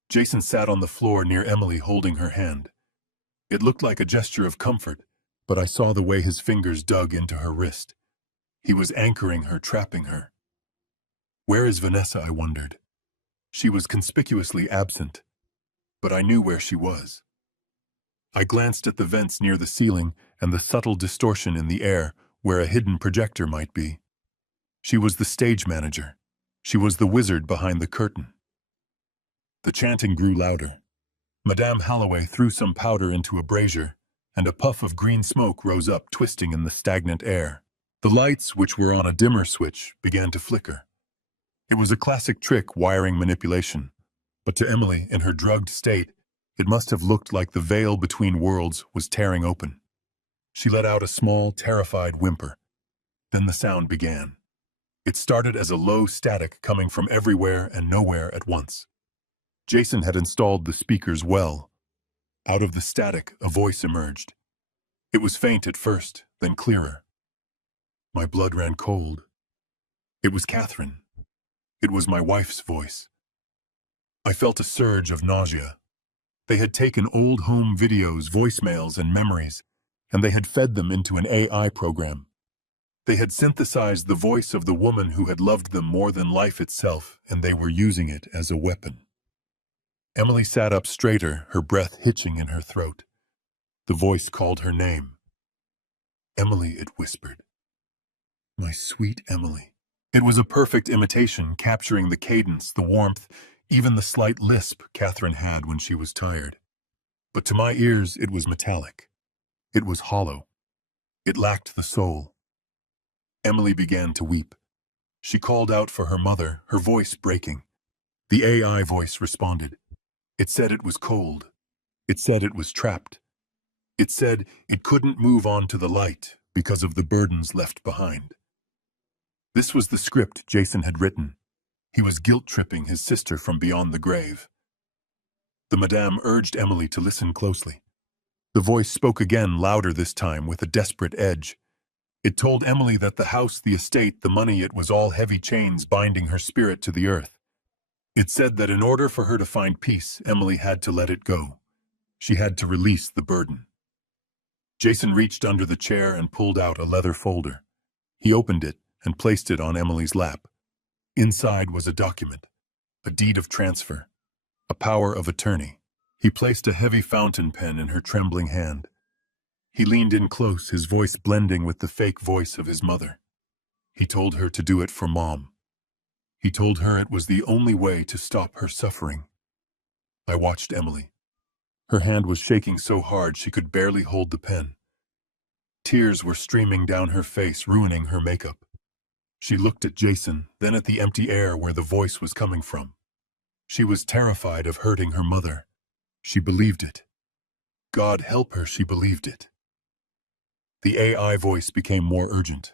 Jason sat on the floor near Emily, holding her hand. It looked like a gesture of comfort, but I saw the way his fingers dug into her wrist. He was anchoring her, trapping her. Where is Vanessa, I wondered. She was conspicuously absent, but I knew where she was. I glanced at the vents near the ceiling and the subtle distortion in the air where a hidden projector might be. She was the stage manager. She was the wizard behind the curtain. The chanting grew louder. Madame Holloway threw some powder into a brazier, and a puff of green smoke rose up, twisting in the stagnant air. The lights, which were on a dimmer switch, began to flicker. It was a classic trick wiring manipulation, but to Emily, in her drugged state, it must have looked like the veil between worlds was tearing open. She let out a small, terrified whimper. Then the sound began. It started as a low static coming from everywhere and nowhere at once. Jason had installed the speakers well. Out of the static, a voice emerged. It was faint at first, then clearer. My blood ran cold. It was Catherine. It was my wife's voice. I felt a surge of nausea. They had taken old home videos, voicemails, and memories, and they had fed them into an AI program. They had synthesized the voice of the woman who had loved them more than life itself, and they were using it as a weapon. Emily sat up straighter, her breath hitching in her throat. The voice called her name. Emily, it whispered. My sweet Emily. It was a perfect imitation, capturing the cadence, the warmth, even the slight lisp Catherine had when she was tired. But to my ears, it was metallic. It was hollow. It lacked the soul. Emily began to weep. She called out for her mother, her voice breaking. The AI voice responded. It said it was cold. It said it was trapped. It said it couldn't move on to the light because of the burdens left behind. This was the script Jason had written. He was guilt-tripping his sister from beyond the grave. The madame urged Emily to listen closely. The voice spoke again, louder this time, with a desperate edge. It told Emily that the house, the estate, the money, it was all heavy chains binding her spirit to the earth. It said that in order for her to find peace, Emily had to let it go. She had to release the burden. Jason reached under the chair and pulled out a leather folder. He opened it and placed it on Emily's lap. Inside was a document, a deed of transfer, a power of attorney. He placed a heavy fountain pen in her trembling hand. He leaned in close, his voice blending with the fake voice of his mother. He told her to do it for Mom. He told her it was the only way to stop her suffering. I watched Emily. Her hand was shaking so hard she could barely hold the pen. Tears were streaming down her face, ruining her makeup. She looked at Jason, then at the empty air where the voice was coming from. She was terrified of hurting her mother. She believed it. God help her, she believed it. The AI voice became more urgent.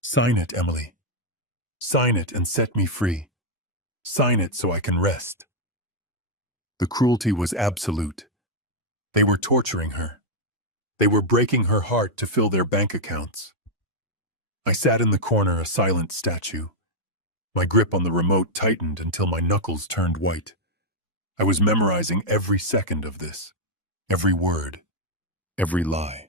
Sign it, Emily. Sign it and set me free. Sign it so I can rest. The cruelty was absolute. They were torturing her. They were breaking her heart to fill their bank accounts. I sat in the corner, a silent statue. My grip on the remote tightened until my knuckles turned white. I was memorizing every second of this, every word, every lie.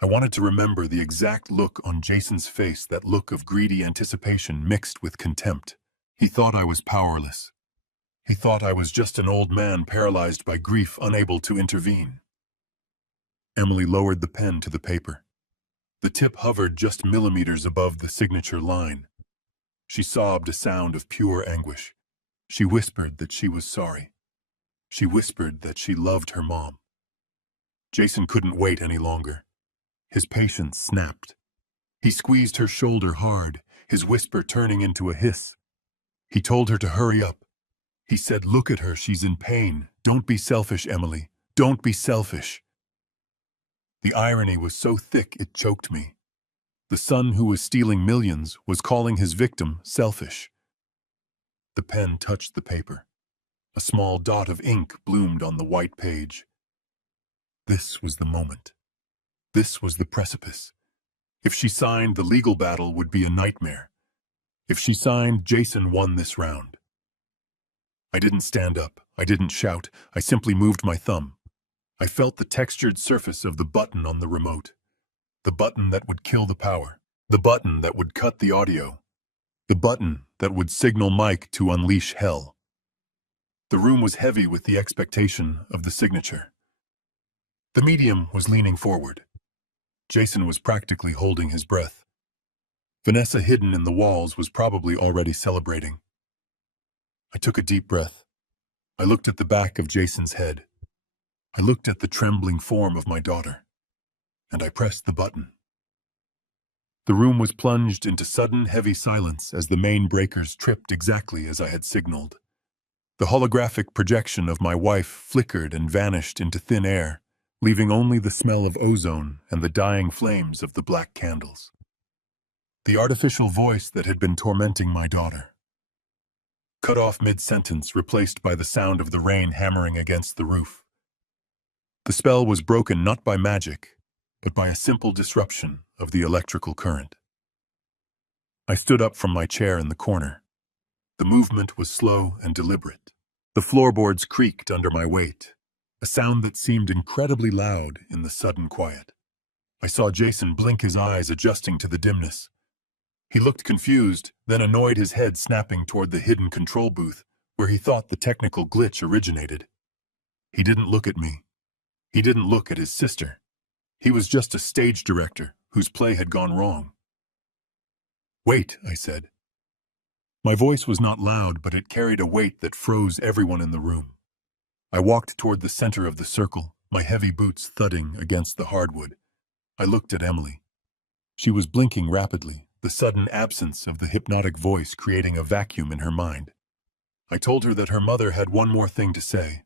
I wanted to remember the exact look on Jason's face, that look of greedy anticipation mixed with contempt. He thought I was powerless. He thought I was just an old man paralyzed by grief, unable to intervene. Emily lowered the pen to the paper. The tip hovered just millimeters above the signature line. She sobbed a sound of pure anguish. She whispered that she was sorry. She whispered that she loved her mom. Jason couldn't wait any longer. His patience snapped. He squeezed her shoulder hard, his whisper turning into a hiss. He told her to hurry up. He said, "Look at her, she's in pain. Don't be selfish, Emily. Don't be selfish." The irony was so thick it choked me. The son who was stealing millions was calling his victim selfish. The pen touched the paper. A small dot of ink bloomed on the white page. This was the moment. This was the precipice. If she signed, the legal battle would be a nightmare. If she signed, Jason won this round. I didn't stand up. I didn't shout. I simply moved my thumb. I felt the textured surface of the button on the remote. The button that would kill the power. The button that would cut the audio. The button that would signal Mike to unleash hell. The room was heavy with the expectation of the signature. The medium was leaning forward. Jason was practically holding his breath. Vanessa, hidden in the walls, was probably already celebrating. I took a deep breath. I looked at the back of Jason's head. I looked at the trembling form of my daughter. And I pressed the button. The room was plunged into sudden, heavy silence as the main breakers tripped exactly as I had signaled. The holographic projection of my wife flickered and vanished into thin air, leaving only the smell of ozone and the dying flames of the black candles. The artificial voice that had been tormenting my daughter. Cut off mid-sentence, replaced by the sound of the rain hammering against the roof. The spell was broken not by magic, but by a simple disruption of the electrical current. I stood up from my chair in the corner. The movement was slow and deliberate. The floorboards creaked under my weight, a sound that seemed incredibly loud in the sudden quiet. I saw Jason blink his eyes, adjusting to the dimness. He looked confused, then annoyed, his head snapping toward the hidden control booth, where he thought the technical glitch originated. He didn't look at me. He didn't look at his sister. He was just a stage director whose play had gone wrong. "Wait," I said. My voice was not loud, but it carried a weight that froze everyone in the room. I walked toward the center of the circle, my heavy boots thudding against the hardwood. I looked at Emily. She was blinking rapidly, the sudden absence of the hypnotic voice creating a vacuum in her mind. I told her that her mother had one more thing to say,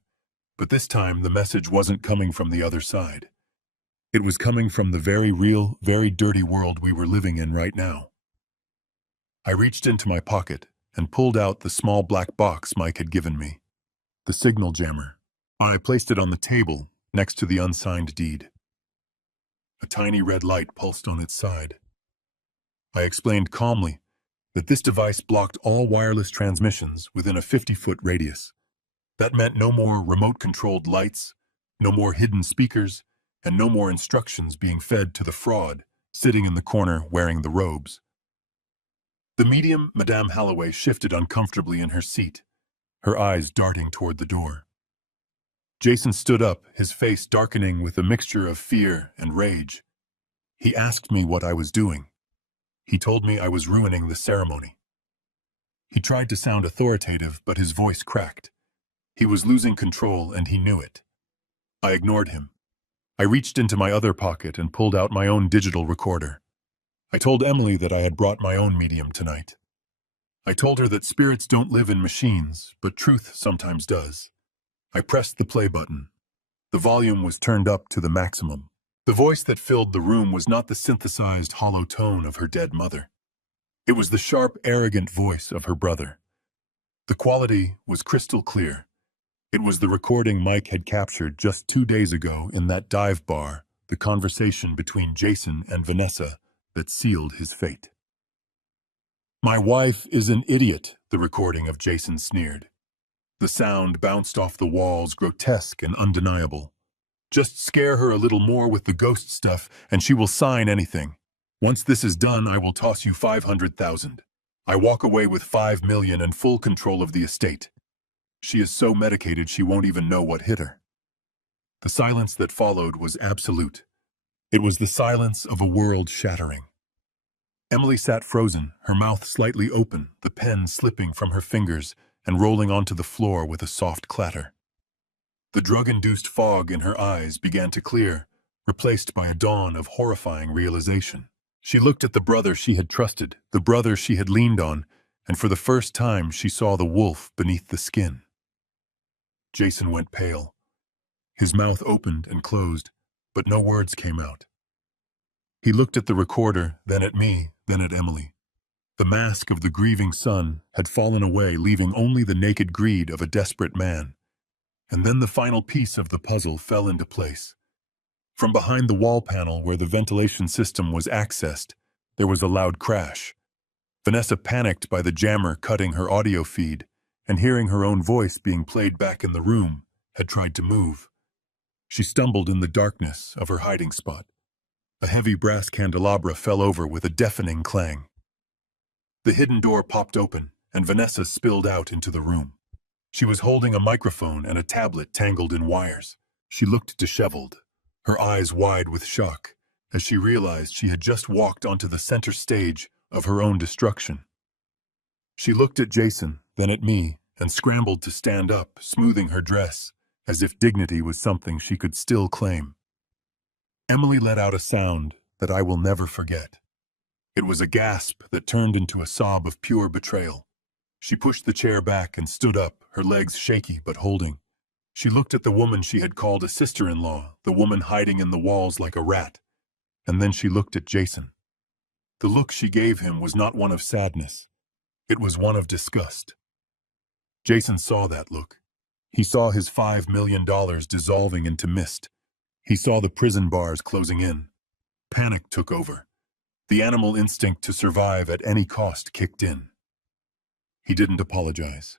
but this time the message wasn't coming from the other side. It was coming from the very real, very dirty world we were living in right now. I reached into my pocket and pulled out the small black box Mike had given me. The signal jammer. I placed it on the table next to the unsigned deed. A tiny red light pulsed on its side. I explained calmly that this device blocked all wireless transmissions within a 50-foot radius. That meant no more remote-controlled lights, no more hidden speakers, and no more instructions being fed to the fraud sitting in the corner wearing the robes. The medium, Madame Holloway, shifted uncomfortably in her seat, her eyes darting toward the door. Jason stood up, his face darkening with a mixture of fear and rage. He asked me what I was doing. He told me I was ruining the ceremony. He tried to sound authoritative, but his voice cracked. He was losing control, and he knew it. I ignored him. I reached into my other pocket and pulled out my own digital recorder. I told Emily that I had brought my own medium tonight. I told her that spirits don't live in machines, but truth sometimes does. I pressed the play button. The volume was turned up to the maximum. The voice that filled the room was not the synthesized hollow tone of her dead mother. It was the sharp, arrogant voice of her brother. The quality was crystal clear. It was the recording Mike had captured just 2 days ago in that dive bar, the conversation between Jason and Vanessa that sealed his fate. "My wife is an idiot," the recording of Jason sneered. The sound bounced off the walls, grotesque and undeniable. "Just scare her a little more with the ghost stuff, and she will sign anything. Once this is done, I will toss you 500,000. I walk away with 5 million and full control of the estate." She is so medicated she won't even know what hit her." The silence that followed was absolute. It was the silence of a world shattering. Emily sat frozen, her mouth slightly open, the pen slipping from her fingers and rolling onto the floor with a soft clatter. The drug-induced fog in her eyes began to clear, replaced by a dawn of horrifying realization. She looked at the brother she had trusted, the brother she had leaned on, and for the first time she saw the wolf beneath the skin. Jason went pale. His mouth opened and closed, but no words came out. He looked at the recorder, then at me, then at Emily. The mask of the grieving son had fallen away, leaving only the naked greed of a desperate man. And then the final piece of the puzzle fell into place. From behind the wall panel where the ventilation system was accessed, there was a loud crash. Vanessa panicked by the jammer cutting her audio feed, and hearing her own voice being played back in the room, had tried to move. She stumbled in the darkness of her hiding spot. A heavy brass candelabra fell over with a deafening clang. The hidden door popped open, and Vanessa spilled out into the room. She was holding a microphone and a tablet tangled in wires. She looked disheveled, her eyes wide with shock, as she realized she had just walked onto the center stage of her own destruction. She looked at Jason, then at me, and scrambled to stand up, smoothing her dress, as if dignity was something she could still claim. Emily let out a sound that I will never forget. It was a gasp that turned into a sob of pure betrayal. She pushed the chair back and stood up, her legs shaky but holding. She looked at the woman she had called a sister-in-law, the woman hiding in the walls like a rat. And then she looked at Jason. The look she gave him was not one of sadness. It was one of disgust. Jason saw that look. He saw his $5 million dissolving into mist. He saw the prison bars closing in. Panic took over. The animal instinct to survive at any cost kicked in. He didn't apologize.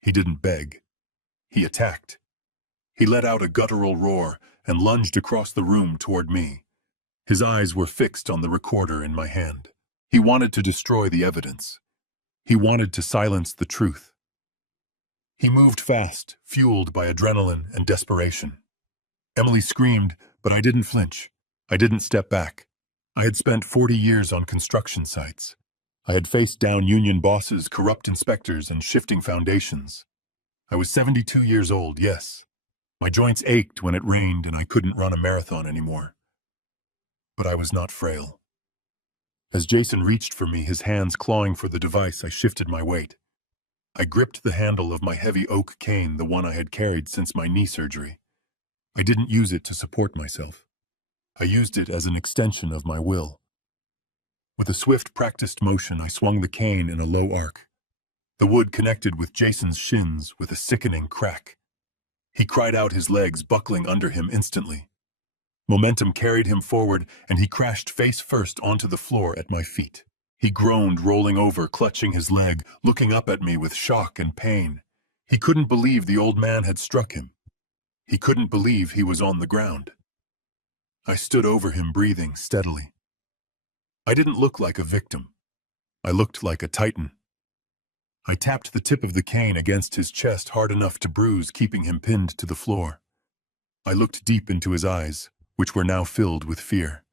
He didn't beg. He attacked. He let out a guttural roar and lunged across the room toward me. His eyes were fixed on the recorder in my hand. He wanted to destroy the evidence. He wanted to silence the truth. He moved fast, fueled by adrenaline and desperation. Emily screamed, but I didn't flinch. I didn't step back. I had spent 40 years on construction sites. I had faced down union bosses, corrupt inspectors, and shifting foundations. I was 72 years old, yes. My joints ached when it rained and I couldn't run a marathon anymore. But I was not frail. As Jason reached for me, his hands clawing for the device, I shifted my weight. I gripped the handle of my heavy oak cane, the one I had carried since my knee surgery. I didn't use it to support myself. I used it as an extension of my will. With a swift, practiced motion, I swung the cane in a low arc. The wood connected with Jason's shins with a sickening crack. He cried out, his legs buckling under him instantly. Momentum carried him forward, and he crashed face first onto the floor at my feet. He groaned, rolling over, clutching his leg, looking up at me with shock and pain. He couldn't believe the old man had struck him. He couldn't believe he was on the ground. I stood over him, breathing steadily. I didn't look like a victim. I looked like a titan. I tapped the tip of the cane against his chest hard enough to bruise, keeping him pinned to the floor. I looked deep into his eyes, which were now filled with fear.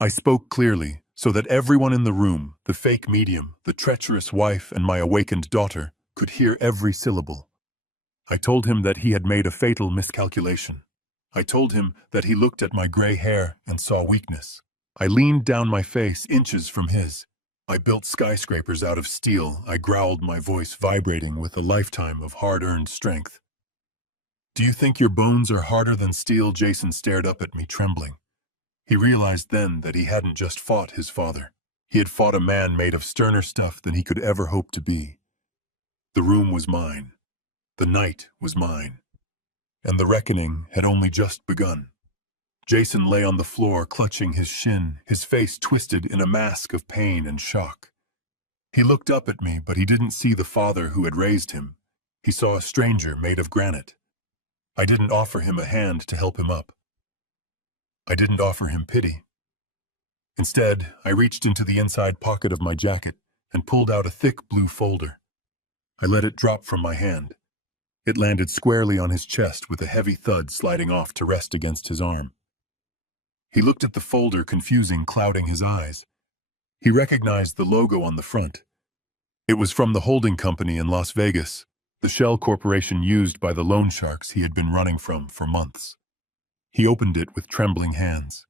I spoke clearly, so that everyone in the room, the fake medium, the treacherous wife, and my awakened daughter, could hear every syllable. I told him that he had made a fatal miscalculation. I told him that he looked at my gray hair and saw weakness. I leaned down, my face inches from his. I built skyscrapers out of steel. I growled, my voice vibrating with a lifetime of hard-earned strength. "Do you think your bones are harder than steel?" Jason stared up at me, trembling. He realized then that he hadn't just fought his father. He had fought a man made of sterner stuff than he could ever hope to be. The room was mine. The night was mine. And the reckoning had only just begun. Jason lay on the floor, clutching his shin, his face twisted in a mask of pain and shock. He looked up at me, but he didn't see the father who had raised him. He saw a stranger made of granite. I didn't offer him a hand to help him up. I didn't offer him pity. Instead, I reached into the inside pocket of my jacket and pulled out a thick blue folder. I let it drop from my hand. It landed squarely on his chest with a heavy thud sliding off to rest against his arm. He looked at the folder, confusing clouding his eyes. He recognized the logo on the front. It was from the holding company in Las Vegas, the shell corporation used by the loan sharks he had been running from for months. He opened it with trembling hands.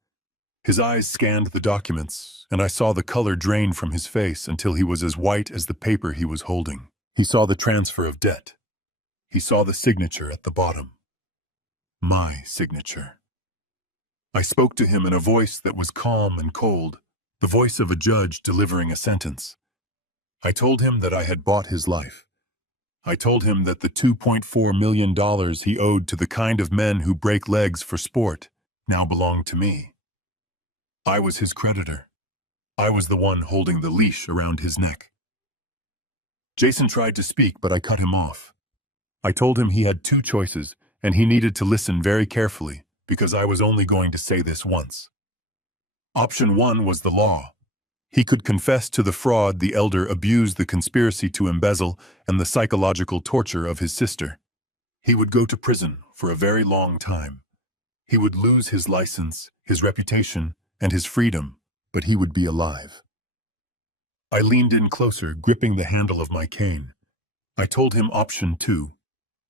His eyes scanned the documents, and I saw the color drain from his face until he was as white as the paper he was holding. He saw the transfer of debt. He saw the signature at the bottom. My signature. I spoke to him in a voice that was calm and cold, the voice of a judge delivering a sentence. I told him that I had bought his life. I told him that the $2.4 million he owed to the kind of men who break legs for sport now belonged to me. I was his creditor. I was the one holding the leash around his neck. Jason tried to speak, but I cut him off. I told him he had two choices, and he needed to listen very carefully, because I was only going to say this once. Option 1 was the law. He could confess to the fraud the elder abused, the conspiracy to embezzle, and the psychological torture of his sister. He would go to prison for a very long time. He would lose his license, his reputation, and his freedom, but he would be alive. I leaned in closer, gripping the handle of my cane. I told him option 2.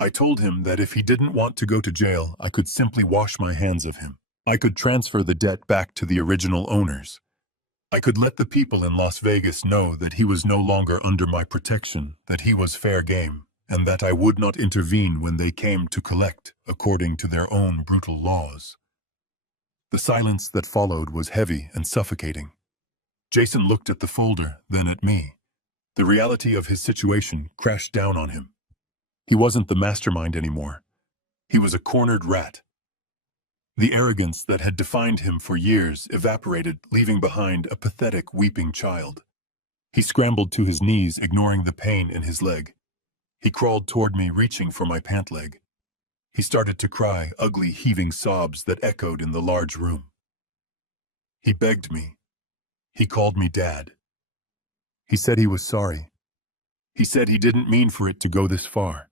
I told him that if he didn't want to go to jail, I could simply wash my hands of him. I could transfer the debt back to the original owners. I could let the people in Las Vegas know that he was no longer under my protection, that he was fair game, and that I would not intervene when they came to collect according to their own brutal laws. The silence that followed was heavy and suffocating. Jason looked at the folder, then at me. The reality of his situation crashed down on him. He wasn't the mastermind anymore. He was a cornered rat. The arrogance that had defined him for years evaporated, leaving behind a pathetic, weeping child. He scrambled to his knees, ignoring the pain in his leg. He crawled toward me, reaching for my pant leg. He started to cry, ugly, heaving sobs that echoed in the large room. He begged me. He called me Dad. He said he was sorry. He said he didn't mean for it to go this far.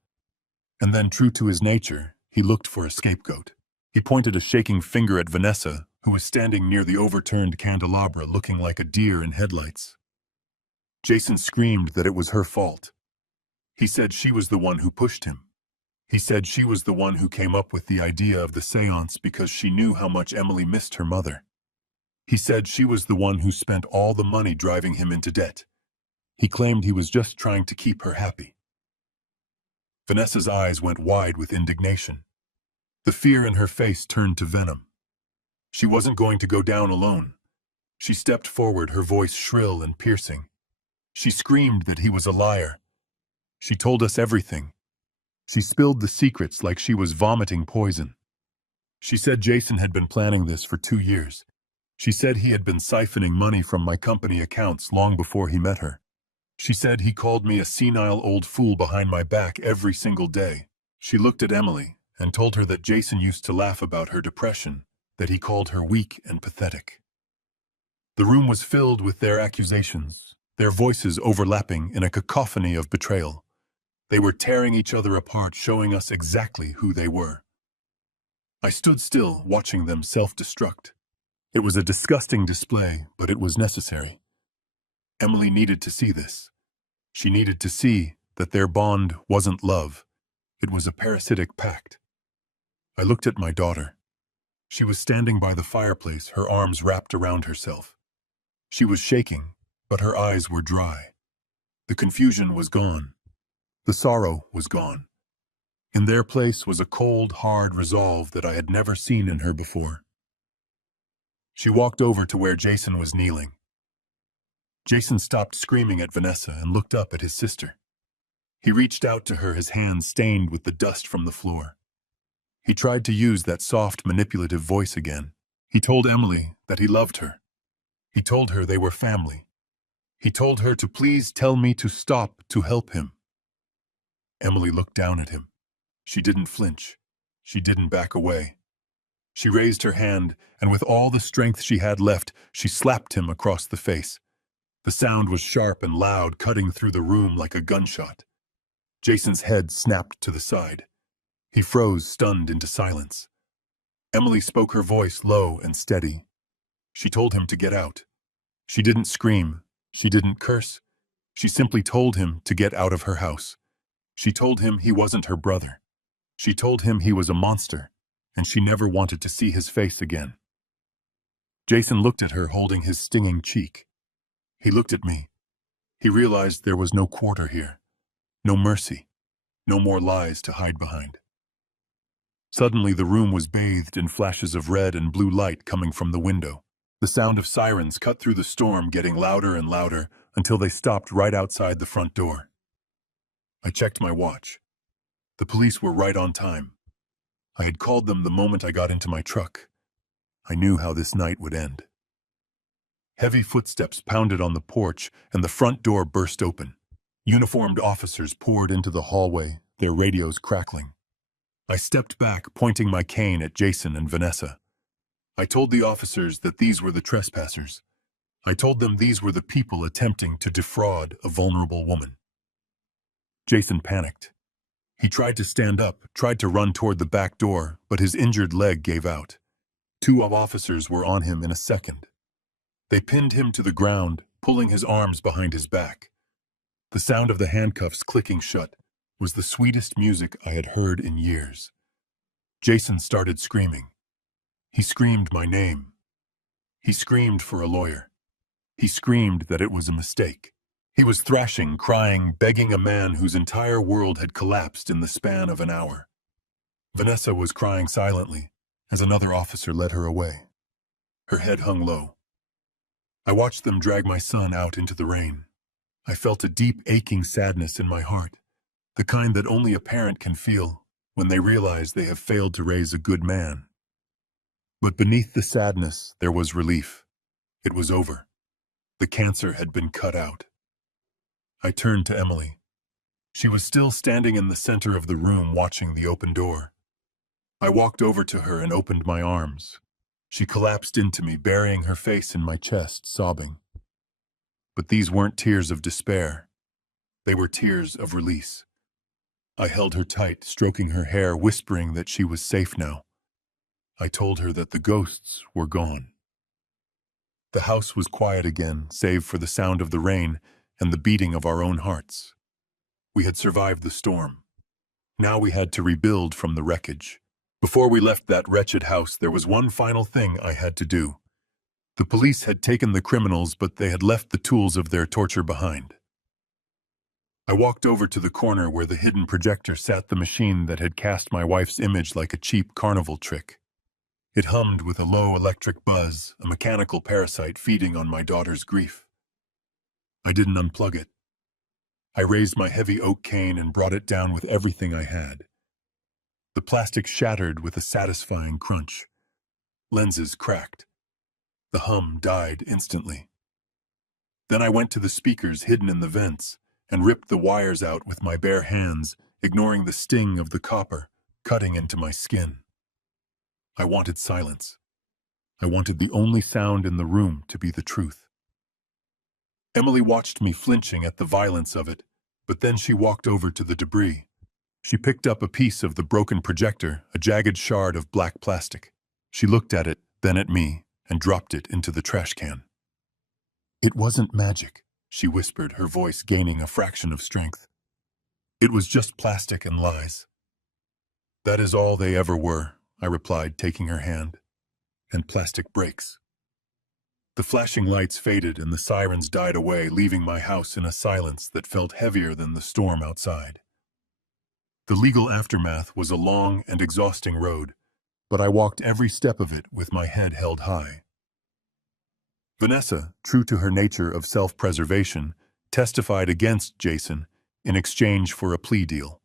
And then, true to his nature, he looked for a scapegoat. He pointed a shaking finger at Vanessa, who was standing near the overturned candelabra looking like a deer in headlights. Jason screamed that it was her fault. He said she was the one who pushed him. He said she was the one who came up with the idea of the seance because she knew how much Emily missed her mother. He said she was the one who spent all the money driving him into debt. He claimed he was just trying to keep her happy. Vanessa's eyes went wide with indignation. The fear in her face turned to venom. She wasn't going to go down alone. She stepped forward, her voice shrill and piercing. She screamed that he was a liar. She told us everything. She spilled the secrets like she was vomiting poison. She said Jason had been planning this for 2 years. She said he had been siphoning money from my company accounts long before he met her. She said he called me a senile old fool behind my back every single day. She looked at Emily and told her that Jason used to laugh about her depression, that he called her weak and pathetic. The room was filled with their accusations, their voices overlapping in a cacophony of betrayal. They were tearing each other apart, showing us exactly who they were. I stood still, watching them self-destruct. It was a disgusting display, but it was necessary. Emily needed to see this. She needed to see that their bond wasn't love. It was a parasitic pact. I looked at my daughter. She was standing by the fireplace, her arms wrapped around herself. She was shaking, but her eyes were dry. The confusion was gone. The sorrow was gone. In their place was a cold, hard resolve that I had never seen in her before. She walked over to where Jason was kneeling. Jason stopped screaming at Vanessa and looked up at his sister. He reached out to her, his hands stained with the dust from the floor. He tried to use that soft, manipulative voice again. He told Emily that he loved her. He told her they were family. He told her to please tell me to stop, to help him. Emily looked down at him. She didn't flinch. She didn't back away. She raised her hand, and with all the strength she had left, she slapped him across the face. The sound was sharp and loud, cutting through the room like a gunshot. Jason's head snapped to the side. He froze, stunned into silence. Emily spoke, her voice low and steady. She told him to get out. She didn't scream. She didn't curse. She simply told him to get out of her house. She told him he wasn't her brother. She told him he was a monster, and she never wanted to see his face again. Jason looked at her, holding his stinging cheek. He looked at me. He realized there was no quarter here, no mercy, no more lies to hide behind. Suddenly, the room was bathed in flashes of red and blue light coming from the window. The sound of sirens cut through the storm, getting louder and louder until they stopped right outside the front door. I checked my watch. The police were right on time. I had called them the moment I got into my truck. I knew how this night would end. Heavy footsteps pounded on the porch, and the front door burst open. Uniformed officers poured into the hallway, their radios crackling. I stepped back, pointing my cane at Jason and Vanessa. I told the officers that these were the trespassers. I told them these were the people attempting to defraud a vulnerable woman. Jason panicked. He tried to stand up, tried to run toward the back door, but his injured leg gave out. Two officers were on him in a second. They pinned him to the ground, pulling his arms behind his back. The sound of the handcuffs clicking shut was the sweetest music I had heard in years. Jason started screaming. He screamed my name. He screamed for a lawyer. He screamed that it was a mistake. He was thrashing, crying, begging a man whose entire world had collapsed in the span of an hour. Vanessa was crying silently as another officer led her away. Her head hung low. I watched them drag my son out into the rain. I felt a deep, aching sadness in my heart, the kind that only a parent can feel when they realize they have failed to raise a good man. But beneath the sadness, there was relief. It was over. The cancer had been cut out. I turned to Emily. She was still standing in the center of the room, watching the open door. I walked over to her and opened my arms. She collapsed into me, burying her face in my chest, sobbing. But these weren't tears of despair. They were tears of release. I held her tight, stroking her hair, whispering that she was safe now. I told her that the ghosts were gone. The house was quiet again, save for the sound of the rain and the beating of our own hearts. We had survived the storm. Now we had to rebuild from the wreckage. Before we left that wretched house, there was one final thing I had to do. The police had taken the criminals, but they had left the tools of their torture behind. I walked over to the corner where the hidden projector sat, the machine that had cast my wife's image like a cheap carnival trick. It hummed with a low electric buzz, a mechanical parasite feeding on my daughter's grief. I didn't unplug it. I raised my heavy oak cane and brought it down with everything I had. The plastic shattered with a satisfying crunch. Lenses cracked. The hum died instantly. Then I went to the speakers hidden in the vents and ripped the wires out with my bare hands, ignoring the sting of the copper cutting into my skin. I wanted silence. I wanted the only sound in the room to be the truth. Emily watched me, flinching at the violence of it, but then she walked over to the debris. She picked up a piece of the broken projector, a jagged shard of black plastic. She looked at it, then at me, and dropped it into the trash can. "It wasn't magic," she whispered, her voice gaining a fraction of strength. "It was just plastic and lies." "That is all they ever were," I replied, taking her hand. "And plastic breaks." The flashing lights faded and the sirens died away, leaving my house in a silence that felt heavier than the storm outside. The legal aftermath was a long and exhausting road, but I walked every step of it with my head held high. Vanessa, true to her nature of self-preservation, testified against Jason in exchange for a plea deal.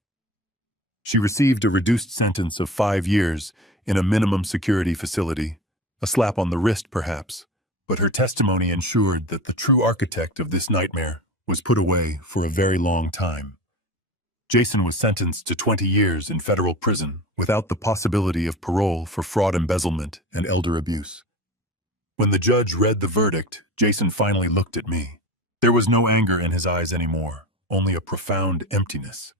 She received a reduced sentence of 5 years in a minimum security facility, a slap on the wrist perhaps, but her testimony ensured that the true architect of this nightmare was put away for a very long time. Jason was sentenced to 20 years in federal prison without the possibility of parole for fraud, embezzlement, and elder abuse. When the judge read the verdict, Jason finally looked at me. There was no anger in his eyes anymore, only a profound emptiness.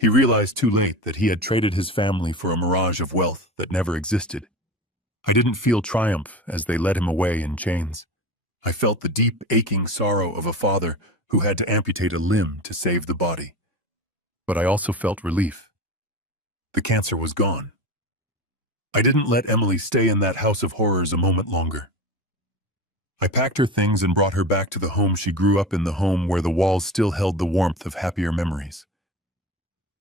He realized too late that he had traded his family for a mirage of wealth that never existed. I didn't feel triumph as they led him away in chains. I felt the deep, aching sorrow of a father who had to amputate a limb to save the body. But I also felt relief. The cancer was gone. I didn't let Emily stay in that house of horrors a moment longer. I packed her things and brought her back to the home she grew up in, the home where the walls still held the warmth of happier memories.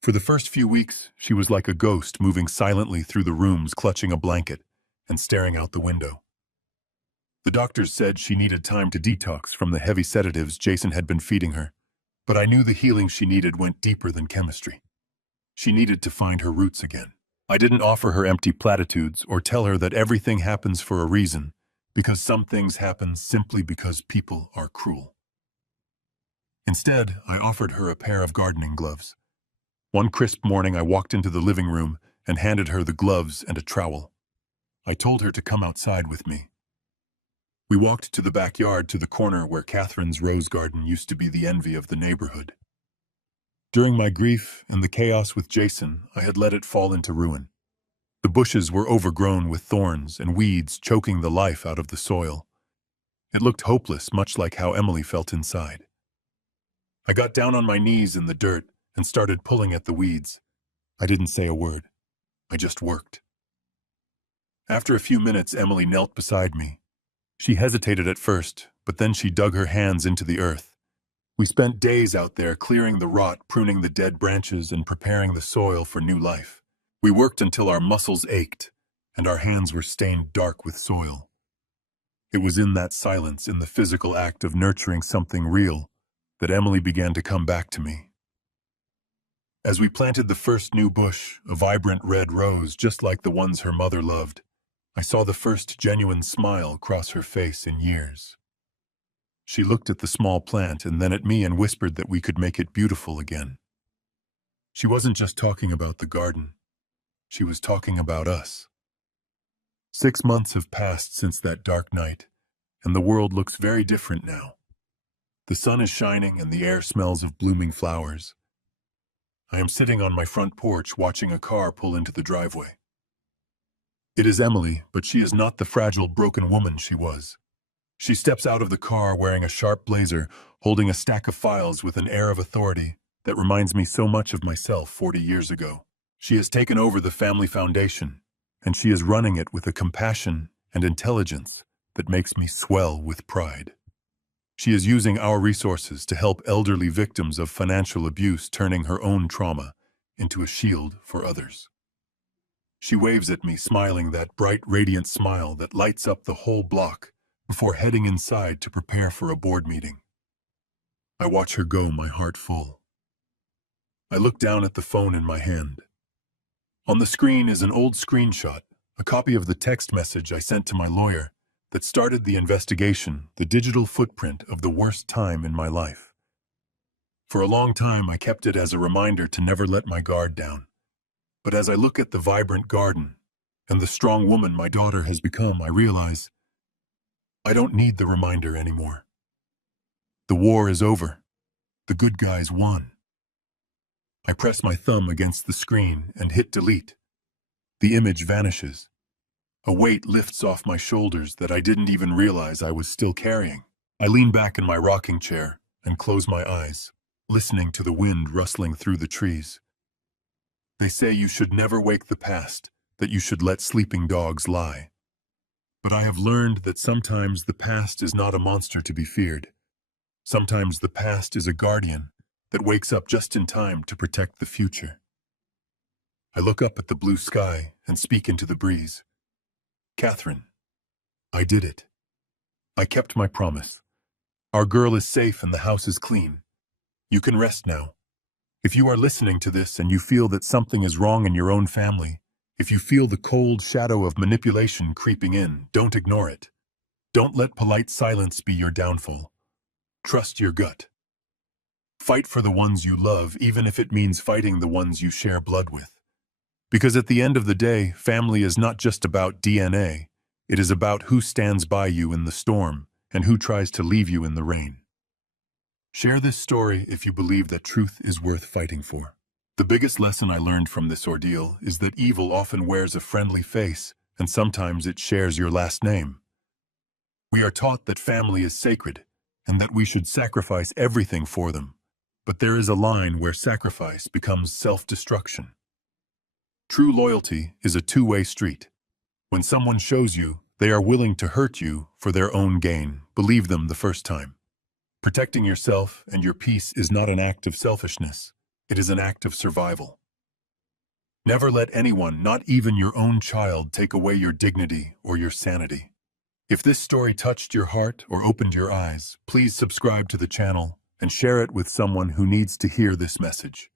For the first few weeks, she was like a ghost moving silently through the rooms, clutching a blanket and staring out the window. The doctors said she needed time to detox from the heavy sedatives Jason had been feeding her, but I knew the healing she needed went deeper than chemistry. She needed to find her roots again. I didn't offer her empty platitudes or tell her that everything happens for a reason, because some things happen simply because people are cruel. Instead, I offered her a pair of gardening gloves. One crisp morning, I walked into the living room and handed her the gloves and a trowel. I told her to come outside with me. We walked to the backyard, to the corner where Catherine's rose garden used to be the envy of the neighborhood. During my grief and the chaos with Jason, I had let it fall into ruin. The bushes were overgrown with thorns and weeds, choking the life out of the soil. It looked hopeless, much like how Emily felt inside. I got down on my knees in the dirt and started pulling at the weeds. I didn't say a word. I just worked. After a few minutes, Emily knelt beside me. She hesitated at first, but then she dug her hands into the earth. We spent days out there clearing the rot, pruning the dead branches, and preparing the soil for new life. We worked until our muscles ached, and our hands were stained dark with soil. It was in that silence, in the physical act of nurturing something real, that Emily began to come back to me. As we planted the first new bush, a vibrant red rose just like the ones her mother loved, I saw the first genuine smile cross her face in years. She looked at the small plant and then at me and whispered that we could make it beautiful again. She wasn't just talking about the garden. She was talking about us. 6 months have passed since that dark night, and the world looks very different now. The sun is shining and the air smells of blooming flowers. I am sitting on my front porch watching a car pull into the driveway. It is Emily, but she is not the fragile, broken woman she was. She steps out of the car wearing a sharp blazer, holding a stack of files with an air of authority that reminds me so much of myself 40 years ago. She has taken over the family foundation, and she is running it with a compassion and intelligence that makes me swell with pride. She is using our resources to help elderly victims of financial abuse, turning her own trauma into a shield for others. She waves at me, smiling that bright, radiant smile that lights up the whole block before heading inside to prepare for a board meeting. I watch her go, my heart full. I look down at the phone in my hand. On the screen is an old screenshot, a copy of the text message I sent to my lawyer that started the investigation, the digital footprint of the worst time in my life. For a long time, I kept it as a reminder to never let my guard down. But as I look at the vibrant garden and the strong woman my daughter has become, I realize I don't need the reminder anymore. The war is over. The good guys won. I press my thumb against the screen and hit delete. The image vanishes. A weight lifts off my shoulders that I didn't even realize I was still carrying. I lean back in my rocking chair and close my eyes, listening to the wind rustling through the trees. They say you should never wake the past, that you should let sleeping dogs lie. But I have learned that sometimes the past is not a monster to be feared. Sometimes the past is a guardian that wakes up just in time to protect the future. I look up at the blue sky and speak into the breeze. Catherine, I did it. I kept my promise. Our girl is safe and the house is clean. You can rest now. If you are listening to this and you feel that something is wrong in your own family, if you feel the cold shadow of manipulation creeping in, don't ignore it. Don't let polite silence be your downfall. Trust your gut. Fight for the ones you love, even if it means fighting the ones you share blood with. Because at the end of the day, family is not just about DNA. It is about who stands by you in the storm and who tries to leave you in the rain. Share this story if you believe that truth is worth fighting for. The biggest lesson I learned from this ordeal is that evil often wears a friendly face, and sometimes it shares your last name. We are taught that family is sacred, and that we should sacrifice everything for them. But there is a line where sacrifice becomes self-destruction. True loyalty is a two-way street. When someone shows you they are willing to hurt you for their own gain, believe them the first time. Protecting yourself and your peace is not an act of selfishness. It is an act of survival. Never let anyone, not even your own child, take away your dignity or your sanity. If this story touched your heart or opened your eyes, please subscribe to the channel and share it with someone who needs to hear this message.